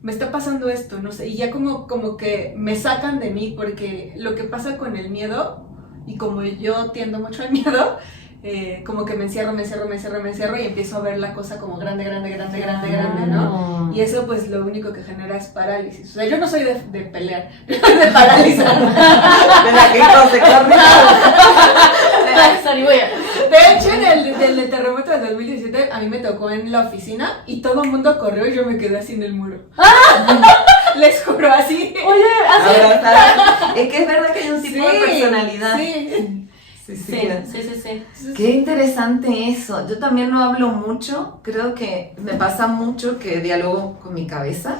me está pasando esto, no sé. Y ya como que me sacan de mí, porque lo que pasa con el miedo, y como yo tiendo mucho al miedo, como que me encierro y empiezo a ver la cosa como grande, ¿no? Y eso pues lo único que genera es parálisis. O sea, yo no soy de pelear, yo soy de paralizar. De la que se corre. De hecho, en el terremoto del 2017 a mí me tocó en la oficina y todo el mundo corrió y yo me quedé así en el muro. Les juro, así. Oye, así. Ahora, es que es verdad que hay un tipo de personalidad. Sí. Qué interesante eso. Yo también no hablo mucho. Creo que me pasa mucho que dialogo con mi cabeza.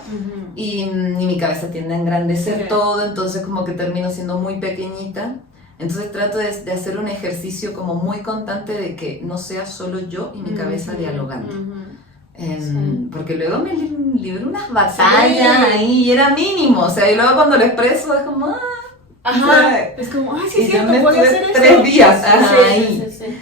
Y mi cabeza tiende a engrandecer todo, entonces como que termino siendo muy pequeñita. Entonces trato de hacer un ejercicio como muy constante de que no sea solo yo y mi cabeza dialogando. Porque luego me libré unas batallas ahí y era mínimo. O sea, y luego cuando lo expreso es como... Ajá, es como, ay, sí, y cierto, yo me voy a estuve hacer 3 días Sí.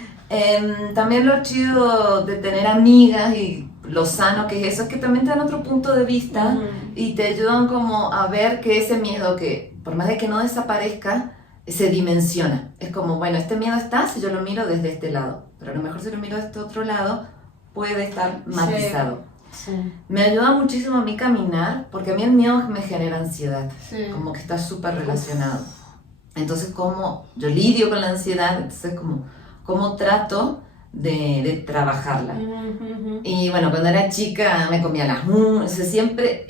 También lo chido de tener amigas y lo sano que es eso, es que también te dan otro punto de vista y te ayudan como a ver que ese miedo que, por más de que no desaparezca, se dimensiona. Es como, bueno, este miedo está si yo lo miro desde este lado, pero a lo mejor si lo miro de este otro lado, puede estar matizado. Sí. Me ayuda muchísimo a mí caminar, porque a mí el miedo me genera ansiedad, Sí. como que está súper relacionado. Entonces, como yo lidio con la ansiedad, entonces como trato de trabajarla. Y bueno, cuando era chica me comía las o sea, siempre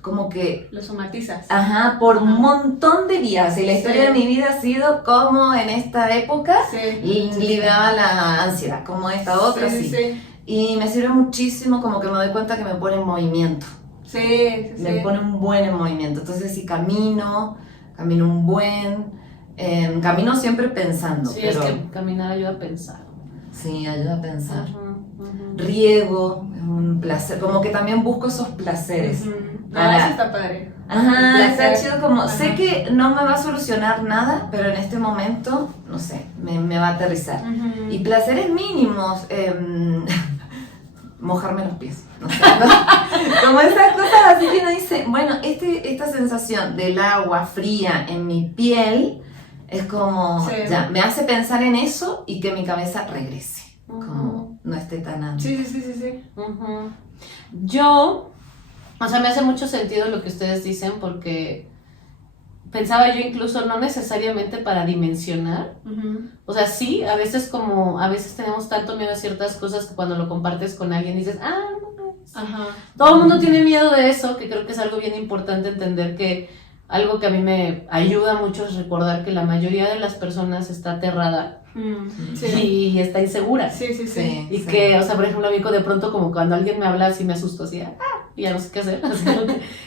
como que... Lo somatizas. Ajá, por un montón de días. Y la historia de mi vida ha sido como en esta época liberaba la ansiedad, como esta otra, sí. Y me sirve muchísimo, como que me doy cuenta que me pone en movimiento. Me pone un buen en movimiento. Entonces, si camino un buen... camino siempre pensando. Sí, pero, es que caminar ayuda a pensar. Sí, ayuda a pensar. Riego, es un placer. Como que también busco esos placeres. Eso está padre. Ajá, está chido como... Sé que no me va a solucionar nada, pero en este momento, no sé, me va a aterrizar. Y placeres mínimos... mojarme los pies, no sé, como esas cosas así que uno dice, bueno, esta sensación del agua fría en mi piel es como, ya, me hace pensar en eso y que mi cabeza regrese, como no esté tan antes. Sí. Yo, o sea, me hace mucho sentido lo que ustedes dicen porque pensaba yo incluso no necesariamente para dimensionar, o sea, sí, a veces tenemos tanto miedo a ciertas cosas que cuando lo compartes con alguien dices, todo el mundo tiene miedo de eso, que creo que es algo bien importante entender que algo que a mí me ayuda mucho es recordar que la mayoría de las personas está aterrada y está insegura. Y que, o sea, por ejemplo, a mí de pronto como cuando alguien me habla así me asusto así, y ya no sé qué hacer,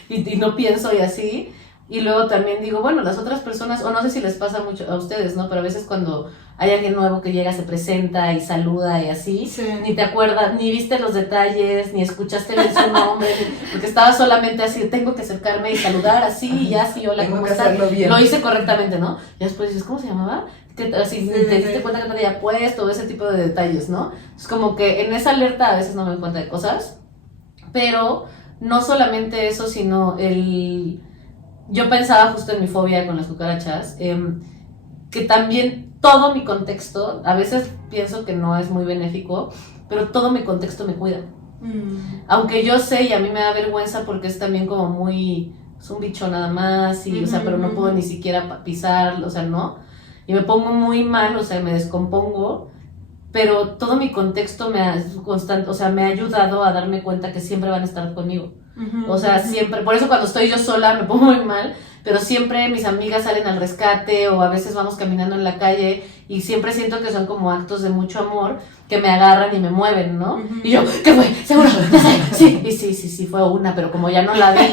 y no pienso y así. Y luego también digo, bueno, las otras personas, o no sé si les pasa mucho a ustedes, ¿no? Pero a veces cuando hay alguien nuevo que llega, se presenta y saluda y así, ni te acuerdas, ni viste los detalles, ni escuchaste bien su nombre, porque estaba solamente así, tengo que acercarme y saludar así, y ya sí, hola, ¿cómo estás? Lo hice correctamente, ¿no? Y después dices, ¿cómo se llamaba? Así, te diste cuenta que no te había puesto, ese tipo de detalles, ¿no? Es como que en esa alerta a veces no me doy cuenta de cosas, pero no solamente eso, sino yo pensaba justo en mi fobia con las cucarachas, que también todo mi contexto, a veces pienso que no es muy benéfico, pero todo mi contexto me cuida. Aunque yo sé y a mí me da vergüenza porque es también como muy, es un bicho nada más, y, o sea, pero no puedo ni siquiera pisar, o sea, no. Y me pongo muy mal, o sea, me descompongo, pero todo mi contexto me ha ayudado a darme cuenta que siempre van a estar conmigo. O sea, siempre, por eso cuando estoy yo sola me pongo muy mal, pero siempre mis amigas salen al rescate o a veces vamos caminando en la calle y siempre siento que son como actos de mucho amor que me agarran y me mueven, ¿no? Ujú. Y yo, ¿qué fue? ¿Seguro? Ya sé, sí, y sí, fue una, pero como ya no la vi,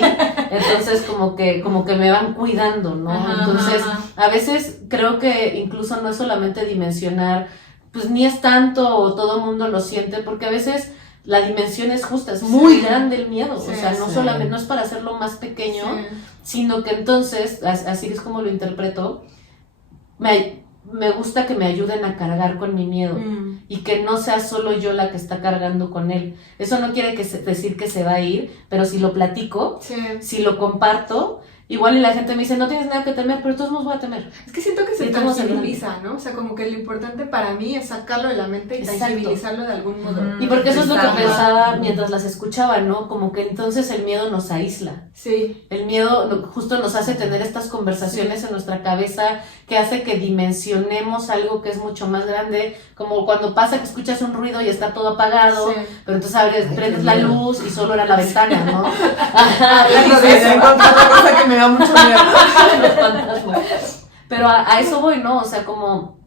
entonces como que me van cuidando, ¿no? Ajá, Entonces, ajá. a veces creo que incluso no es solamente dimensionar, pues ni es tanto o todo el mundo lo siente, porque a veces la dimensión es justa, es muy grande el miedo, Sí, o sea, no sí. solamente, no es para hacerlo más pequeño, sino que entonces, así es como lo interpreto, me gusta que me ayuden a cargar con mi miedo y que no sea solo yo la que está cargando con él. Eso no quiere decir que se va a ir, pero si lo platico, Sí. si lo comparto, igual y la gente me dice, no tienes nada que temer, pero de todos modos voy a temer. Es que siento que se Y cómo se tangibiliza, ¿no? O sea, como que lo importante para mí es sacarlo de la mente y Exacto. tangibilizarlo de algún modo. Ujú. Y porque eso es lo que Exacto. pensaba mientras las escuchaba, ¿no? Como que entonces el miedo nos aísla. Sí. El miedo justo nos hace tener estas conversaciones en nuestra cabeza que hace que dimensionemos algo que es mucho más grande, como cuando pasa que escuchas un ruido y está todo apagado, Sí. pero entonces Ay, prendes qué la miedo. luz y solo era la ventana, ¿no? Ajá, Hablando de eso, encontré otra cosa que me da mucho miedo. los fantasmas. Pero a eso voy, ¿no? O sea, como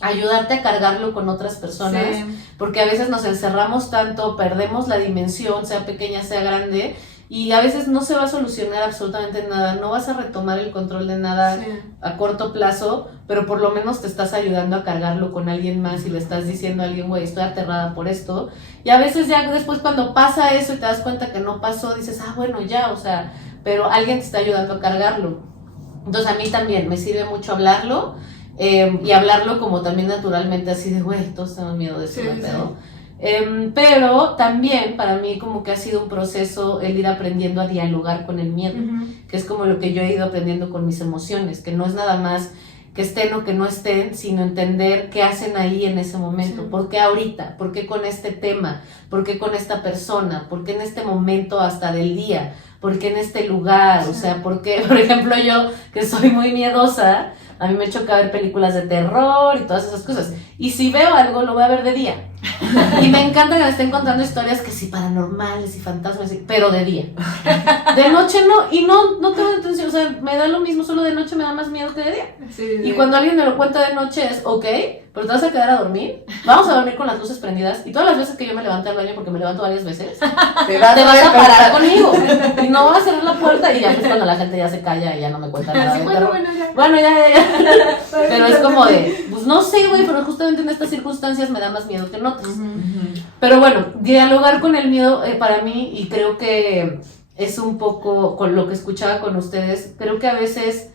ayudarte a cargarlo con otras personas, Sí. porque a veces nos encerramos tanto, perdemos la dimensión, sea pequeña, sea grande, y a veces no se va a solucionar absolutamente nada, no vas a retomar el control de nada Sí. a corto plazo, pero por lo menos te estás ayudando a cargarlo con alguien más y le estás diciendo a alguien, güey, estoy aterrada por esto, y a veces ya después cuando pasa eso y te das cuenta que no pasó, dices, bueno, ya, o sea, pero alguien te está ayudando a cargarlo. Entonces a mí también me sirve mucho hablarlo, y hablarlo como también naturalmente, así de, güey, todos tenemos miedo de eso, Sí, no sí. pedo. Pero también para mí como que ha sido un proceso el ir aprendiendo a dialogar con el miedo, que es como lo que yo he ido aprendiendo con mis emociones, que no es nada más que estén o que no estén, sino entender qué hacen ahí en ese momento, Sí. por qué ahorita, por qué con este tema, por qué con esta persona, por qué en este momento hasta del día, por qué en este lugar, Sí. o sea, por qué, por ejemplo, yo que soy muy miedosa, a mí me choca ver películas de terror y todas esas cosas, y si veo algo lo voy a ver de día, y me encanta que me estén contando historias que sí paranormales y fantasmas, pero de día, de noche no, y no tengo intención, o sea, me da lo mismo, solo de noche me da más miedo que de día. Sí, Y cuando alguien me lo cuenta de noche es, ok, pero te vas a quedar a dormir, vamos a dormir con las luces prendidas, y todas las veces que yo me levanté al baño, porque me levanto varias veces, te vas a parar conmigo, y no vas a cerrar la puerta, y ya pues cuando la gente ya se calla y ya no me cuenta nada Sí, de bueno, terror. bueno, ya. Bueno, ya. Pero es como de, pues no sé, güey, pero justamente en estas circunstancias me da más miedo que en otras. Pero bueno, dialogar con el miedo para mí, y creo que es un poco con lo que escuchaba con ustedes, creo que a veces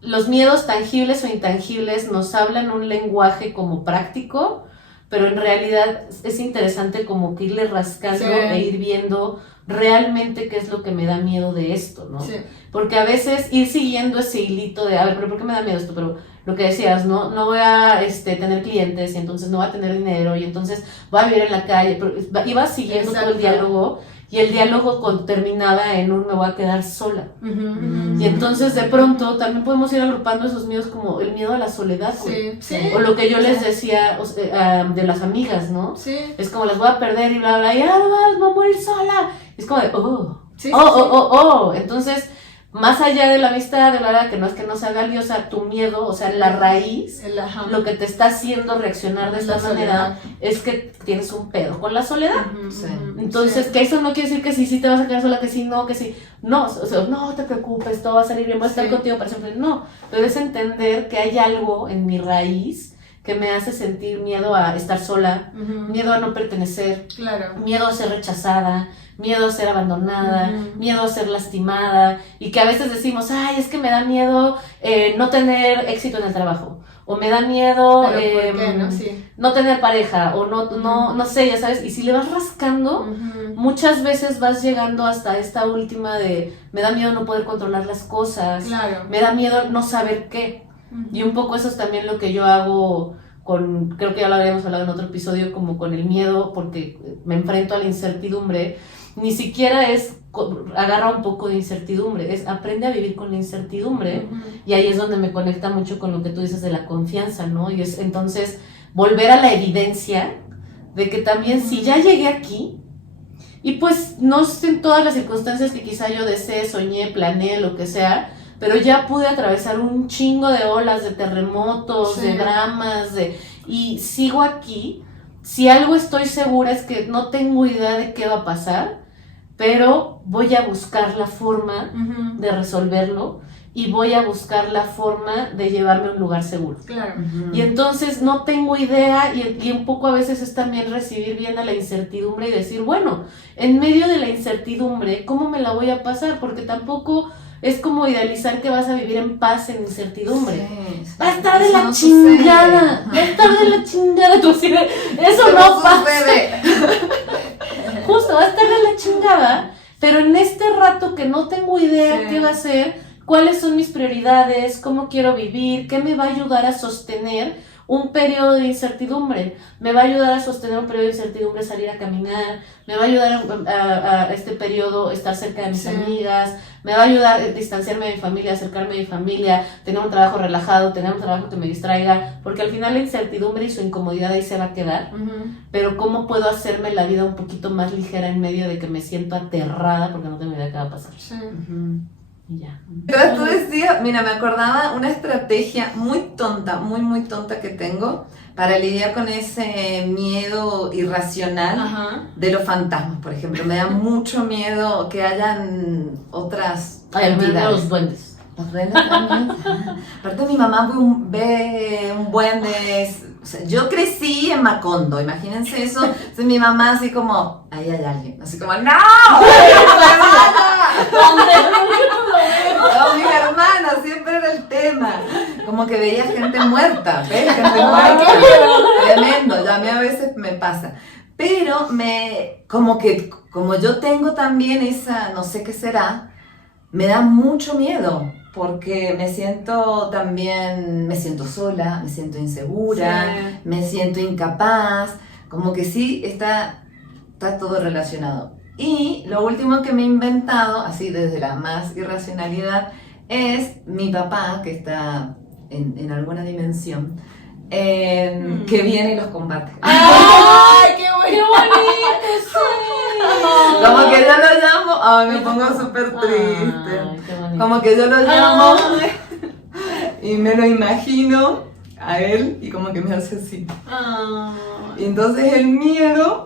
los miedos tangibles o intangibles nos hablan un lenguaje como práctico, pero en realidad es interesante como que irle rascando Sí. e ir viendo realmente qué es lo que me da miedo de esto, ¿no? Sí. Porque a veces ir siguiendo ese hilito de, a ver, pero ¿por qué me da miedo esto? Pero lo que decías, no voy a tener clientes y entonces no voy a tener dinero y entonces voy a vivir en la calle, pero iba siguiendo todo el Exacto. diálogo y el diálogo terminaba en un me voy a quedar sola. Ujú. Y entonces de pronto también podemos ir agrupando esos miedos como el miedo a la soledad, güey. Sí, sí. O lo que yo les decía de las amigas, ¿no? Sí. Es como las voy a perder y bla, bla, y ahora vas, voy a morir sola. Es como de, Sí, sí, oh. Entonces, más allá de la amistad, de la verdad que no es que no sea valiosa, tu miedo, o sea, la raíz, Ajá. lo que te está haciendo reaccionar de esta La manera es que tienes un pedo con la soledad. Ujú, Sí. ujú. Entonces, Sí. que eso no quiere decir que sí te vas a quedar sola, que sí, no, que sí. No, o sea, no te preocupes, todo va a salir bien, voy a estar Sí. contigo para siempre. No, pero es entender que hay algo en mi raíz que me hace sentir miedo a estar sola, Ujú. miedo a no pertenecer, Claro. miedo a ser rechazada, miedo a ser abandonada, Ujú. miedo a ser lastimada, y que a veces decimos, ay, es que me da miedo no tener éxito en el trabajo, o me da miedo Pero ¿por qué, no? Sí. no tener pareja, o no sé, ya sabes, y si le vas rascando, Ujú. muchas veces vas llegando hasta esta última de, me da miedo no poder controlar las cosas, Claro. me da miedo no saber qué. Ujú. Y un poco eso es también lo que yo hago creo que ya lo habíamos hablado en otro episodio, como con el miedo, porque me enfrento a la incertidumbre. Ni siquiera es agarra un poco de incertidumbre, es aprende a vivir con la incertidumbre, Ujú. y ahí es donde me conecta mucho con lo que tú dices de la confianza, ¿no? Y es entonces volver a la evidencia de que también si ya llegué aquí, y pues no sé en todas las circunstancias que quizá yo desee, soñé, planeé, lo que sea, pero ya pude atravesar un chingo de olas, de terremotos, Sí. de dramas, y sigo aquí. Si algo estoy segura es que no tengo idea de qué va a pasar, pero voy a buscar la forma Ujú. de resolverlo y voy a buscar la forma de llevarme a un lugar seguro. Claro. Ujú. Y entonces no tengo idea y un poco a veces es también recibir bien a la incertidumbre y decir, bueno, en medio de la incertidumbre, ¿cómo me la voy a pasar? Porque tampoco es como idealizar que vas a vivir en paz en incertidumbre. Sí, Va a estar de eso la no chingada, sucede. va a estar de la chingada. Tú sí, eso Eso no pasa. sucede. Justo, va a estar de la chingada, pero en este rato que no tengo idea Sí. qué va a ser, cuáles son mis prioridades, cómo quiero vivir, qué me va a ayudar a sostener un periodo de incertidumbre. Me va a ayudar a sostener un periodo de incertidumbre salir a caminar, me va a ayudar a este periodo estar cerca de mis Sí. amigas, me va a ayudar a distanciarme de mi familia, acercarme a mi familia, tener un trabajo relajado, tener un trabajo que me distraiga, porque al final la incertidumbre y su incomodidad ahí se va a quedar. Ujú. Pero ¿cómo puedo hacerme la vida un poquito más ligera en medio de que me siento aterrada porque no tengo idea de qué va a pasar? Sí. Ujú. Y ya. Pero tú decías, mira, me acordaba una estrategia muy tonta, muy tonta que tengo para lidiar con ese miedo irracional Ajá. de los fantasmas, por ejemplo. Me da mucho miedo que hayan otras Ay, el miedo de entidades. los duendes. Los duendes también. Aparte mi mamá ve un buen de... O sea, yo crecí en Macondo, imagínense eso. Entonces mi mamá así como, ahí hay alguien. Así como, ¡no! No, mis hermanas, siempre era el tema. Como que veía gente muerta, ¿ves? Gente muerta. Tremendo, ya a mí a veces me pasa. Pero como yo tengo también esa, no sé qué será, me da mucho miedo. Porque me siento sola, me siento insegura, Sí. me siento incapaz. Como que sí, está todo relacionado. Y lo último que me he inventado, así desde la más irracionalidad, es mi papá, que está en alguna dimensión, que viene y los combate. ¡Ay, qué bueno! ¡Qué bonito! Sí. Como que yo lo llamo, ay, me pongo súper triste. Ay, qué bonito. Como que yo lo llamo y me lo imagino a él y como que me hace así. Ay. Y entonces el miedo...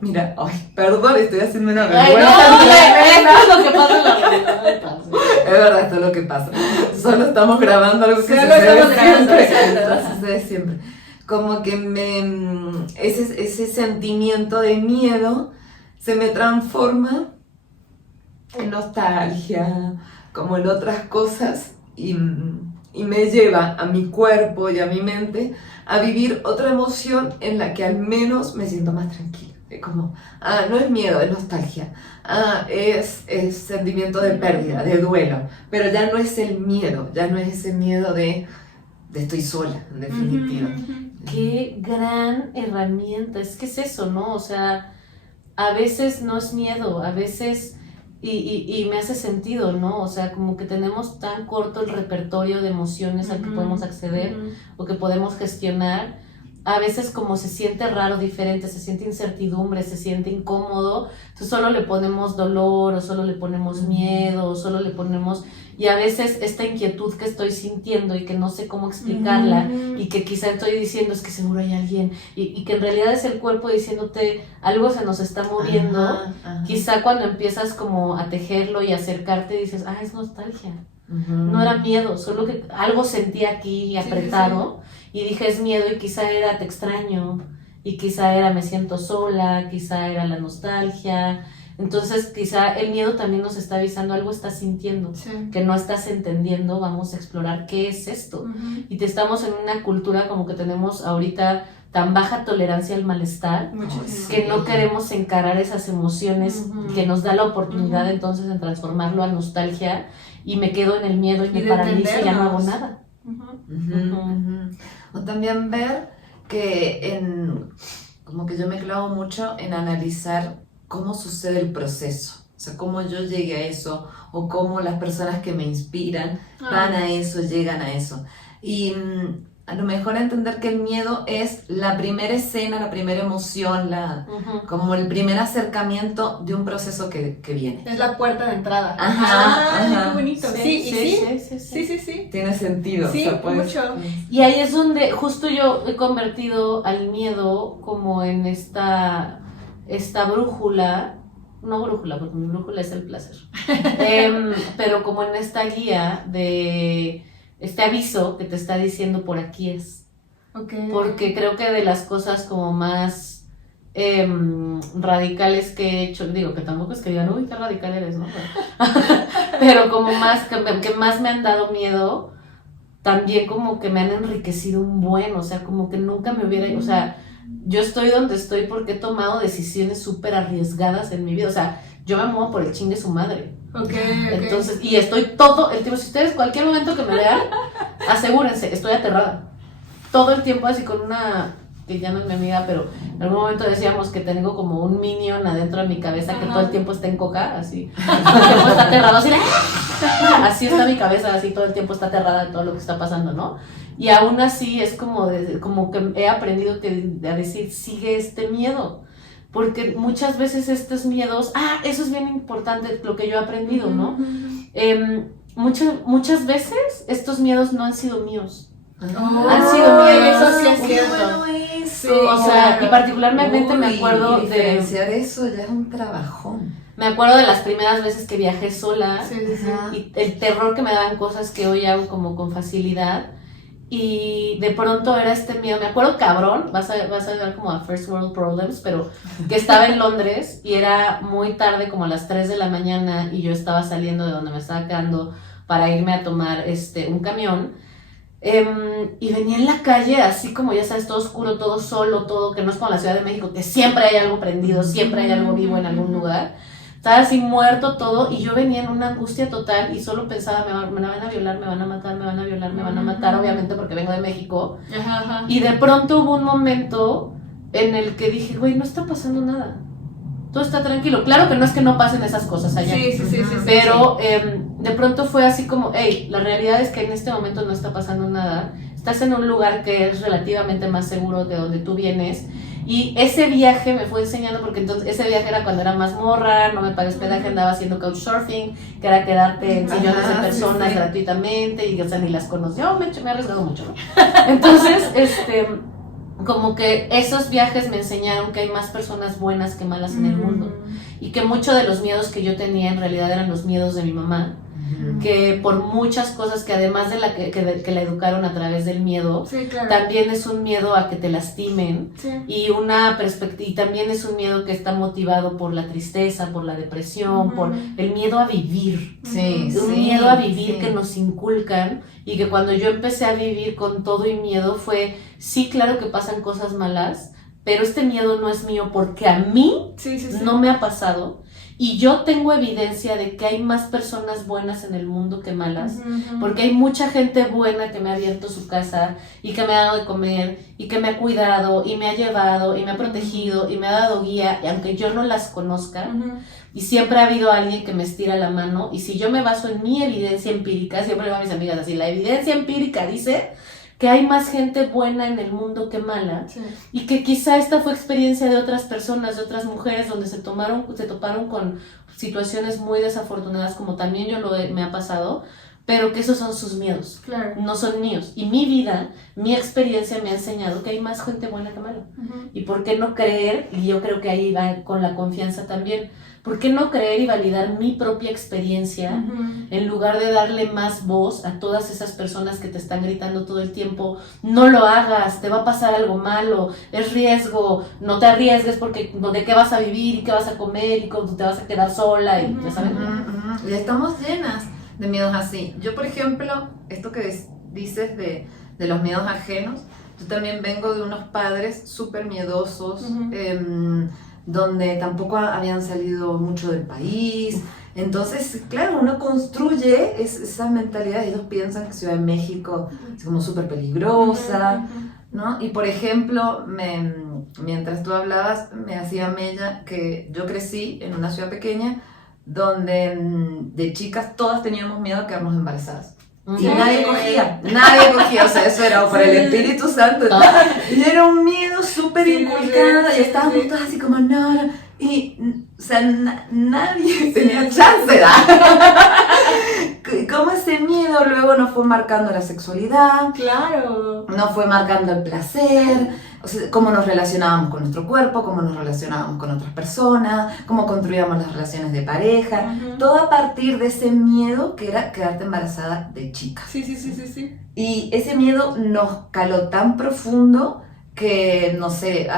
Mira, ay, perdón, estoy haciendo una Ay, vergüenza no, tremenda. esto es lo que pasa en la realidad. Es verdad, esto es lo que pasa. Solo estamos grabando algo que Solo sucede estamos grabando, siempre. exacto. Sucede siempre. Como que ese sentimiento de miedo se me transforma en nostalgia, como en otras cosas, y me lleva a mi cuerpo y a mi mente a vivir otra emoción en la que al menos me siento más tranquila. Es como, no es miedo, es nostalgia. Es sentimiento de pérdida, de duelo. Pero ya no es el miedo, ya no es ese miedo de estoy sola, en definitiva. Qué gran herramienta. Es que es eso, ¿no? O sea, a veces no es miedo, a veces, y me hace sentido, ¿no? O sea, como que tenemos tan corto el repertorio de emociones al que podemos acceder o que podemos gestionar. A veces como se siente raro, diferente, se siente incertidumbre, se siente incómodo, entonces solo le ponemos dolor o solo le ponemos miedo o solo le ponemos... Y a veces esta inquietud que estoy sintiendo y que no sé cómo explicarla y que quizá estoy diciendo es que seguro hay alguien y que en realidad es el cuerpo diciéndote algo se nos está moviendo. Ajá. Quizá cuando empiezas como a tejerlo y acercarte dices, es nostalgia. Ujú. No era miedo, solo que algo sentí aquí apretado y dije es miedo y quizá era te extraño y quizá era me siento sola, quizá era la nostalgia. Entonces quizá el miedo también nos está avisando algo estás sintiendo, que no estás entendiendo, vamos a explorar qué es esto. Y estamos en una cultura como que tenemos ahorita tan baja tolerancia al malestar, Muchísimo. que no queremos encarar esas emociones que nos da la oportunidad entonces de transformarlo a nostalgia y me quedo en el miedo y me de paralizo y ya no hago entendernos. nada. O también ver que como que yo me clavo mucho en analizar cómo sucede el proceso, o sea, cómo yo llegué a eso, o cómo las personas que me inspiran van a eso, llegan a eso. Y a lo mejor entender que el miedo es la primera escena, la primera emoción, como el primer acercamiento de un proceso que viene. Es la puerta de entrada. Ajá. Qué bonito. Sí. Tiene sentido. Sí, mucho. Y ahí es donde justo yo he convertido al miedo como en esta brújula, no brújula, porque mi brújula es el placer, pero como en esta guía de este aviso que te está diciendo por aquí es. Okay. Porque creo que de las cosas como más radicales que he hecho, digo que tampoco es que digan, uy, qué radical eres, ¿no? Pero como más, que más me han dado miedo, también como que me han enriquecido un buen, o sea, como que nunca me hubiera, o sea, yo estoy donde estoy porque he tomado decisiones súper arriesgadas en mi vida, o sea, yo me muevo por el chingue su madre. Okay. Entonces, y estoy todo el tiempo, si ustedes cualquier momento que me vean, asegúrense, estoy aterrada. Todo el tiempo así con una, que ya no es mi amiga, pero en algún momento decíamos que tengo como un minion adentro de mi cabeza que todo el tiempo está en coca, así. Todo el tiempo está aterrado, así, así está mi cabeza, así todo el tiempo está aterrada de todo lo que está pasando, ¿no? Y aún así es como que he aprendido a decir, sigue este miedo. Porque muchas veces estos miedos, eso es bien importante, lo que yo he aprendido, ¿no? Muchas veces estos miedos no han sido míos. Han sido miedos. Eso sí es Qué cierto. bueno eso. Sí, o sea, y particularmente me acuerdo diferenciar eso ya es un trabajón. Me acuerdo de las primeras veces que viajé sola. Sí. Y el terror que me daban cosas que hoy hago como con facilidad. Y de pronto era este miedo, me acuerdo cabrón, vas a ver como a First World Problems, pero que estaba en Londres y era muy tarde, como a las 3 de la mañana, y yo estaba saliendo de donde me estaba quedando para irme a tomar un camión, y venía en la calle así como ya sabes, todo oscuro, todo solo, todo, que no es como la Ciudad de México, que siempre hay algo prendido, siempre hay algo vivo en algún lugar. Estaba así muerto todo y yo venía en una angustia total y solo pensaba, me van a violar, me van a matar, me van a violar, me van a matar, obviamente porque vengo de México. Y de pronto hubo un momento en el que dije, güey, no está pasando nada. Todo está tranquilo. Claro que no es que no pasen esas cosas allá. Sí. Pero de pronto fue así como, hey, la realidad es que en este momento no está pasando nada. Estás en un lugar que es relativamente más seguro de donde tú vienes. Y ese viaje me fue enseñando, porque entonces ese viaje era cuando era más morra, no me pagué hospedaje, andaba haciendo couchsurfing, que era quedarte en sillones de personas gratuitamente, y o sea, ni las conoció, me he arriesgado mucho, ¿no? Entonces, como que esos viajes me enseñaron que hay más personas buenas que malas en el mundo, y que muchos de los miedos que yo tenía en realidad eran los miedos de mi mamá, que por muchas cosas que además de que la educaron a través del miedo, Sí, claro. también es un miedo a que te lastimen, Sí. y una perspectiva, y también es un miedo que está motivado por la tristeza, por la depresión, por el miedo a vivir. Un miedo a vivir que nos inculcan, y que cuando yo empecé a vivir con todo y miedo fue, sí, claro que pasan cosas malas, pero este miedo no es mío porque a mí no me ha pasado. Y yo tengo evidencia de que hay más personas buenas en el mundo que malas, porque hay mucha gente buena que me ha abierto su casa y que me ha dado de comer y que me ha cuidado y me ha llevado y me ha protegido y me ha dado guía, y aunque yo no las conozca, y siempre ha habido alguien que me estira la mano. Y si yo me baso en mi evidencia empírica, siempre le digo a mis amigas así, la evidencia empírica dice que hay más gente buena en el mundo que mala, y que quizá esta fue experiencia de otras personas, de otras mujeres, donde se toparon con situaciones muy desafortunadas, como también me ha pasado, pero que esos son sus miedos, no son míos. Y mi vida, mi experiencia me ha enseñado que hay más gente buena que mala. ¿Y por qué no creer? Y yo creo que ahí va con la confianza también. ¿Por qué no creer y validar mi propia experiencia en lugar de darle más voz a todas esas personas que te están gritando todo el tiempo? No lo hagas, te va a pasar algo malo, es riesgo, no te arriesgues porque de qué vas a vivir y qué vas a comer y cómo te vas a quedar sola y ya sabes. Y estamos llenas de miedos así. Yo, por ejemplo, esto que dices de los miedos ajenos, yo también vengo de unos padres súper miedosos, donde tampoco habían salido mucho del país. Entonces, claro, uno construye esa mentalidad, y ellos piensan que Ciudad de México es como súper peligrosa, ¿no? Y por ejemplo, mientras tú hablabas, me hacía mella que yo crecí en una ciudad pequeña donde de chicas todas teníamos miedo a quedarnos embarazadas. Y nadie cogía, o sea, eso era por el Espíritu Santo. Y era un miedo súper inculcado, y estábamos todos así como, no. Y, o sea, nadie tenía chance, Como ese miedo luego nos fue marcando la sexualidad. Claro. Nos fue marcando el placer, o sea, cómo nos relacionábamos con nuestro cuerpo, cómo nos relacionábamos con otras personas, cómo construíamos las relaciones de pareja. Todo a partir de ese miedo que era quedarte embarazada de chica. Sí. Y ese miedo nos caló tan profundo que, no sé,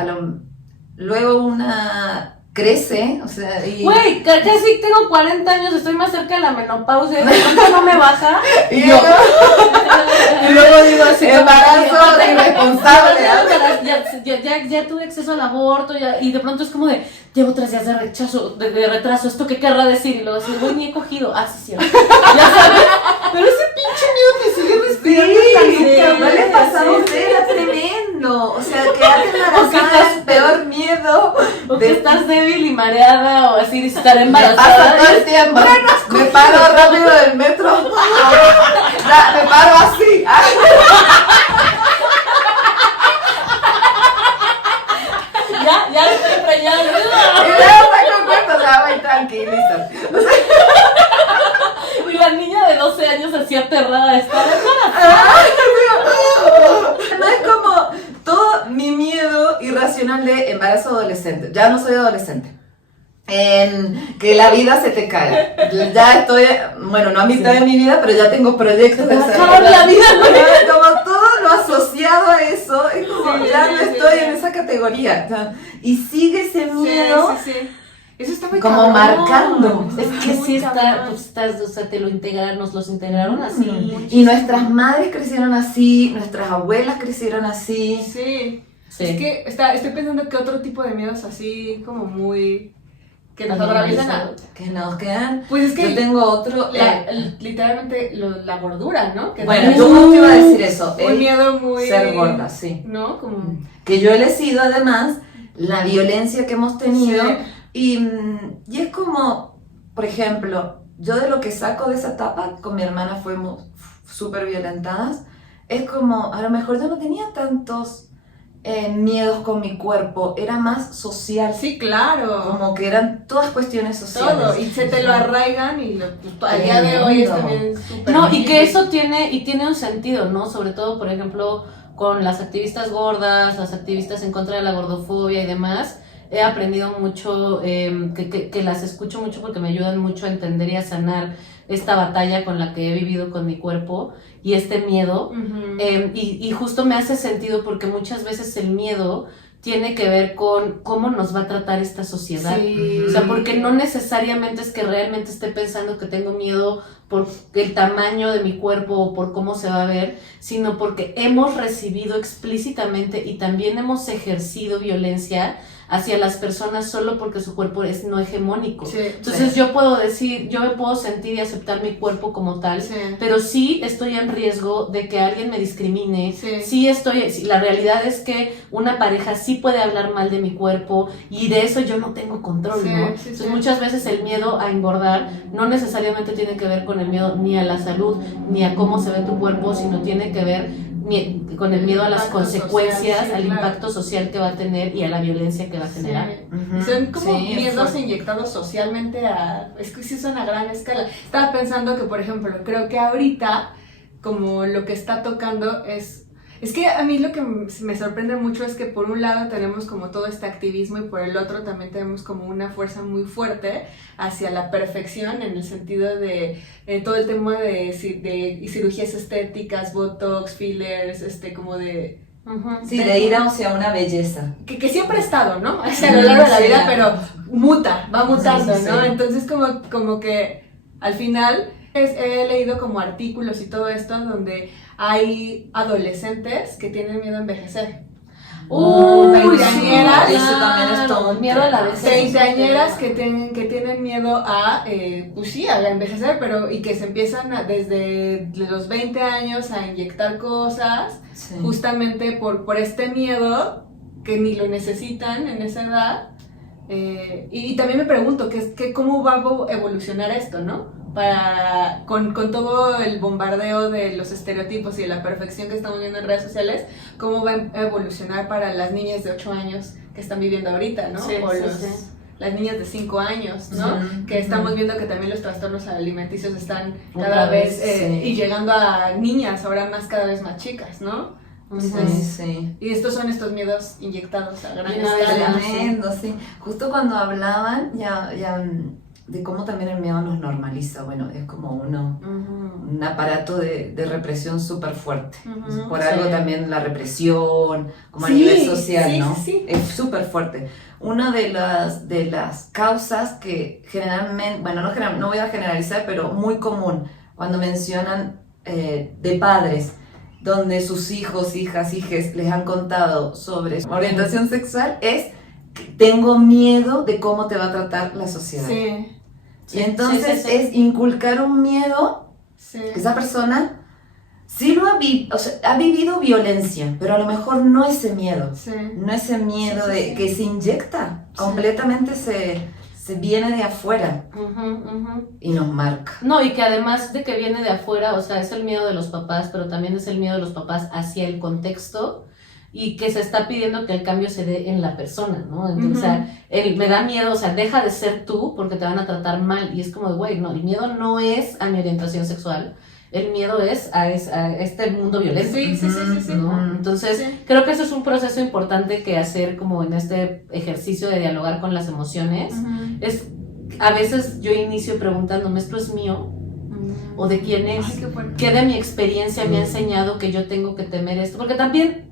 luego una crece, o sea, y... Güey, casi tengo 40 años, estoy más cerca de la menopausia, y de pronto no me baja. Y luego digo así, embarazo irresponsable. Ya tuve acceso al aborto, y de pronto es como de, llevo 3 días de retraso, ¿esto qué querrá decir? Y luego así, güey, ni he cogido. Sí, cierto. Ya sabes, pero ese pinche miedo te sigue respirando en la nuca, no le pasaba a usted, era tremendo. O sea, quedarte embarazada es el peor miedo. O que estás débil y mareada, o así, estar embarazada. Me pasa todo el tiempo. Me paro rápido del metro. Me paro así. Ya estoy preñada. Y luego saco cuenta, o sea, voy tranquilita. Y la niña de 12 años así aterrada de estar No es como todo mi miedo irracional de embarazo adolescente. Ya no soy adolescente. Que la vida se te cae. Ya estoy, bueno, no a mitad de mi vida, pero ya tengo proyectos de acabar la vida. Como todo lo asociado a eso, es como ya no estoy en esa categoría. O sea, y sigue ese miedo. Sí. Eso está muy como marcando. Es que sí está, pues o sea, nos los integraron así. Y nuestras madres crecieron así, nuestras abuelas crecieron así. Sí. Es que estoy pensando que otro tipo de miedos así como muy... que nos atraviesan que nos quedan. Pues es que yo tengo otro literalmente la gordura, ¿no? Que bueno, yo justo iba a decir eso, un miedo muy ser gorda, sí, ¿no? Como que yo he elegido además la violencia que hemos tenido, y es como, por ejemplo, yo de lo que saco de esa etapa con mi hermana fuimos súper violentadas, es como a lo mejor yo no tenía tantos miedos con mi cuerpo, era más social. Sí, claro. Como que eran todas cuestiones sociales. Todo, y se te lo arraigan y a día de hoy es también súper... No, y que eso tiene un sentido, ¿no? Sobre todo, por ejemplo, con las activistas gordas, las activistas en contra de la gordofobia y demás, he aprendido mucho, que las escucho mucho porque me ayudan mucho a entender y a sanar esta batalla con la que he vivido con mi cuerpo y este miedo. Y justo me hace sentido porque muchas veces el miedo tiene que ver con cómo nos va a tratar esta sociedad. O sea, porque no necesariamente es que realmente esté pensando que tengo miedo por el tamaño de mi cuerpo o por cómo se va a ver, sino porque hemos recibido explícitamente y también hemos ejercido violencia hacia las personas solo porque su cuerpo es no hegemónico. Entonces yo puedo decir, yo me puedo sentir y aceptar mi cuerpo como tal, pero sí estoy en riesgo de que alguien me discrimine. La realidad es que una pareja sí puede hablar mal de mi cuerpo y de eso yo no tengo control, ¿no? Entonces muchas veces el miedo a engordar no necesariamente tiene que ver con el miedo ni a la salud ni a cómo se ve tu cuerpo, sino tiene que ver con el miedo a las consecuencias, social, al impacto social que va a tener y a la violencia que va a generar. Son como miedos inyectados socialmente es que sí son a gran escala. Estaba pensando que, por ejemplo, creo que ahorita como lo que está tocando es que a mí lo que me sorprende mucho es que por un lado tenemos como todo este activismo y por el otro también tenemos como una fuerza muy fuerte hacia la perfección en el sentido de todo el tema de cirugías estéticas, botox, fillers, como de... de ir hacia una belleza. Que siempre ha estado, ¿no? O sea, a lo largo de la vida, pero va mutando, ¿no? Entonces como que al final he leído como artículos y todo esto donde hay adolescentes que tienen miedo a envejecer. Veinteañeras, eso también es todo miedo a la vejez. Veinteañeras que tienen miedo a, a envejecer, y que se empiezan desde los 20 años a inyectar cosas, justamente por este miedo que ni lo necesitan en esa edad. Y también me pregunto cómo va a evolucionar esto, ¿no? con todo el bombardeo de los estereotipos y de la perfección que estamos viendo en redes sociales, cómo va a evolucionar para las niñas de 8 años que están viviendo ahorita, ¿no? Sí, o sí, los, sí. las niñas de 5 años, ¿no? Que estamos viendo que también los trastornos alimenticios están Otra cada vez, sí. y llegando a niñas ahora cada vez más chicas, ¿no? Entonces, Sí. y estos son estos miedos inyectados a gran Y no, escala. Tremendo, sí. Justo cuando hablaban ya de cómo también el miedo nos normaliza, bueno, es como un aparato de represión súper fuerte. Ujú, Por sí. algo también la represión, como a Sí, nivel social, sí, ¿no? sí, sí. Es súper fuerte. Una de las causas que generalmente, bueno, no voy a generalizar, pero muy común, cuando mencionan de padres, donde sus hijos, hijas, hijes les han contado sobre su orientación sexual, es que tengo miedo de cómo te va a tratar la sociedad. Sí, Y entonces sí, sí. es inculcar un miedo sí. que esa persona sí ha vivido violencia, pero a lo mejor no ese miedo. Sí. No ese miedo Sí, sí, de sí. que se inyecta, Sí. completamente se viene de afuera y nos marca. No, y que además de que viene de afuera, o sea, es el miedo de los papás, pero también es el miedo de los papás hacia el contexto y que se está pidiendo que el cambio se dé en la persona, ¿no? Entonces, o sea, me da miedo, o sea, deja de ser tú porque te van a tratar mal y es como, güey, no, el miedo no es a mi orientación sexual, el miedo es a este mundo violento. Sí, sí, sí, sí, sí. ¿No? Entonces, Sí. creo que eso es un proceso importante que hacer como en este ejercicio de dialogar con las emociones. Ujú. Es, a veces yo inicio preguntándome, ¿esto es mío? ¿O de quién es? Ay, qué fuerte. ¿Qué de mi experiencia me ha enseñado que yo tengo que temer esto? Porque también,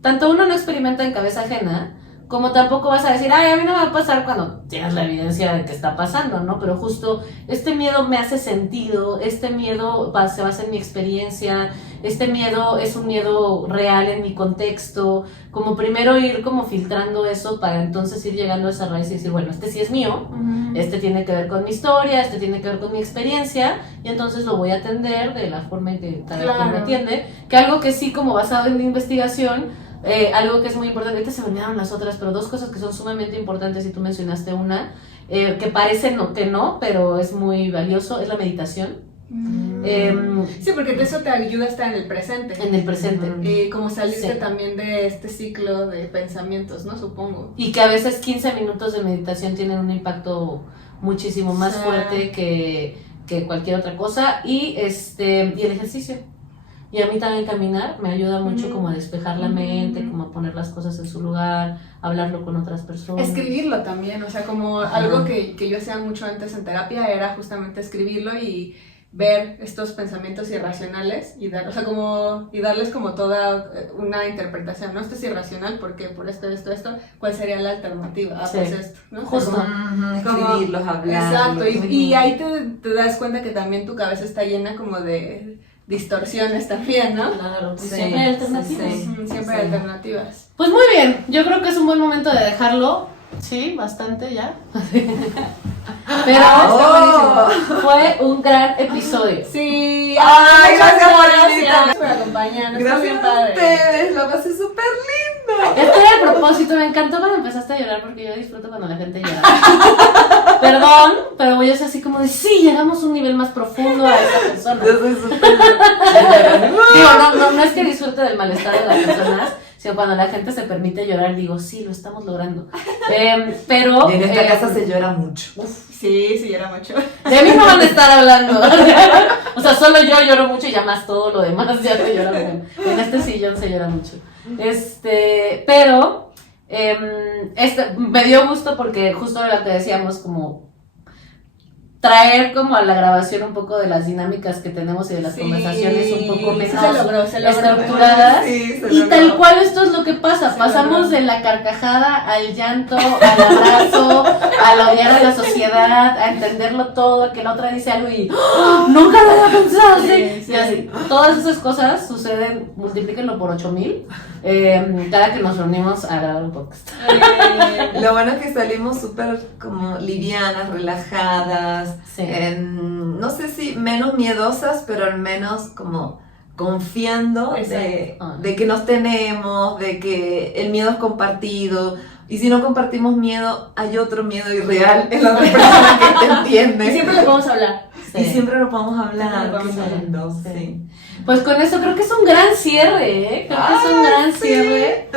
tanto uno no experimenta en cabeza ajena, como tampoco vas a decir, ay, a mí no me va a pasar cuando tienes la evidencia de que está pasando, ¿no? Pero justo este miedo me hace sentido, este miedo se basa en mi experiencia, este miedo es un miedo real en mi contexto, como primero ir como filtrando eso para entonces ir llegando a esa raíz y decir, bueno, este sí es mío, Ujú. este tiene que ver con mi historia, este tiene que ver con mi experiencia, y entonces lo voy a atender de la forma en que cada quien Claro. me atiende, que algo que sí, como basado en mi investigación, algo que es muy importante, ahorita se me olvidaron las otras, pero dos cosas que son sumamente importantes, y tú mencionaste una, que parece que no, pero es muy valioso, es la meditación. Sí, porque eso te ayuda a estar en el presente. En el presente. Como salirte Sí. también de este ciclo de pensamientos, ¿no? Supongo. Y que a veces 15 minutos de meditación tienen un impacto muchísimo más Sí. fuerte que cualquier otra cosa. Y el ejercicio. Y a mí también caminar me ayuda mucho como a despejar la mente, como a poner las cosas en su lugar, hablarlo con otras personas. Escribirlo también, o sea, como algo que yo hacía mucho antes en terapia era justamente escribirlo y ver estos pensamientos irracionales y darles como toda una interpretación, ¿no? Esto es irracional, ¿por qué? Por esto, ¿cuál sería la alternativa? Ah, Sí. pues esto, ¿no? Justo. Como- Escribirlos, hablarlos. Exacto, y ahí te das cuenta que también tu cabeza está llena como de distorsiones también, ¿no? Claro, pues Sí, siempre hay alternativas. sí, Ujú, siempre hay Sí. alternativas. Pues muy bien, yo creo que es un buen momento de dejarlo. Sí, bastante ya. Pero Está fue un gran episodio. Sí, Ay, muchas gracias por gracias invitarme. por acompañarnos. Está Gracias bien a padre. ustedes, lo pasé súper lindo. Este era el propósito, me encantó cuando empezaste a llorar porque yo disfruto cuando la gente llora. Perdón, pero yo soy así como de sí, llegamos a un nivel más profundo a esa persona. Yo soy súper Digo, no es que disfrute del malestar de las personas, sino cuando la gente se permite llorar, digo, sí, lo estamos logrando. Pero Y en esta casa se llora mucho. Sí, era mucho. de mí no van a estar hablando. O sea, solo yo lloro mucho y ya más todo lo demás ya se llora bien. En este sillón se llora mucho. Pero me dio gusto porque justo lo que decíamos, como traer como a la grabación un poco de las dinámicas que tenemos y de las Sí, conversaciones un poco sí, menos se logró. estructuradas. Sí, se Y logró. tal cual esto es lo que pasa, Se pasamos logró. de la carcajada al llanto, al abrazo, al odiar a la sociedad, a entenderlo todo, a que la otra dice algo y ¡oh! Nunca lo había pensado así. Sí, sí. Y así, todas esas cosas suceden, multiplíquenlo por 8000, cada que nos reunimos a grabar un podcast. Lo bueno es que salimos súper como livianas, relajadas, Sí. no sé si menos miedosas, pero al menos como confiando Exacto. de que nos tenemos, de que el miedo es compartido. Y si no compartimos miedo, hay otro miedo irreal en la otra persona que te Y entiende. siempre le podemos hablar. y siempre lo podemos hablar. Siempre lo podemos Qué hablar. lindo, Sí. sí. Pues con eso creo que es un gran cierre, ¿eh? Creo que es un gran cierre.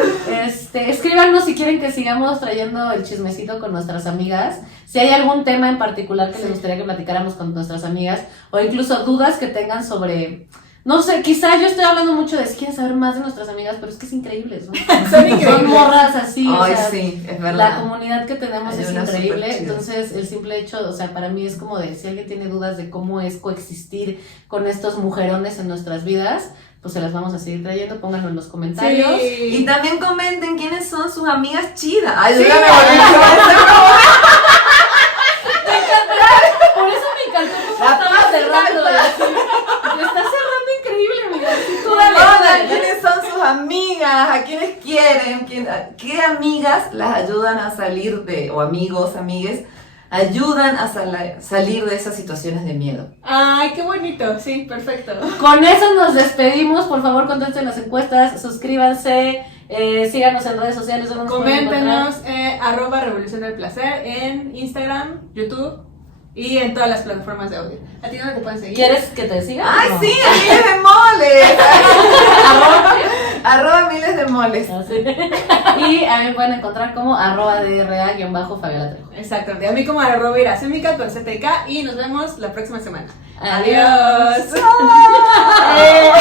Escríbanos si quieren que sigamos trayendo el chismecito con nuestras amigas. Si hay algún tema en particular que les gustaría que platicáramos con nuestras amigas, o incluso dudas que tengan sobre... No sé, quizá yo estoy hablando mucho de si quieren saber más de nuestras amigas, pero es que es increíble, ¿no? Son increíbles. Son morras así, Ay, o sea, sí, es la verdad. comunidad que tenemos Hay es unas increíble, súper chidas. entonces el simple hecho, o sea, para mí es como de, si alguien tiene dudas de cómo es coexistir con estos mujerones en nuestras vidas, pues se las vamos a seguir trayendo, pónganlo en los comentarios. Y Sí. también comenten quiénes son sus amigas chidas. Ay, Sí, dígame, Por eso me encantó cómo La estaba paz, cerrando, la así. Me está cerrando increíble, amiga, así tú Hola, dale. ¿quiénes son sus amigas? ¿A quiénes quieren? ¿Qué amigas las ayudan a salir de, o amigos, amigues, ayudan a salir de esas situaciones de miedo? Ay, qué bonito. Sí, perfecto. Con eso nos despedimos, por favor contesten las encuestas, suscríbanse, síganos en redes sociales. ¿Dónde nos pueden Coméntenos encontrar? @Revolución del Placer en Instagram, YouTube y en todas las plataformas de audio. ¿A ti dónde te pueden seguir? ¿Quieres que te siga? ¡Ay, No. sí! ¡A miles de moles! Arroba miles de moles. Así. Y a mí me pueden encontrar como @DRA_Fabiola Trejo. Exactamente. A mí como @Iracemica con CTK y nos vemos la próxima semana. Adiós. Adiós.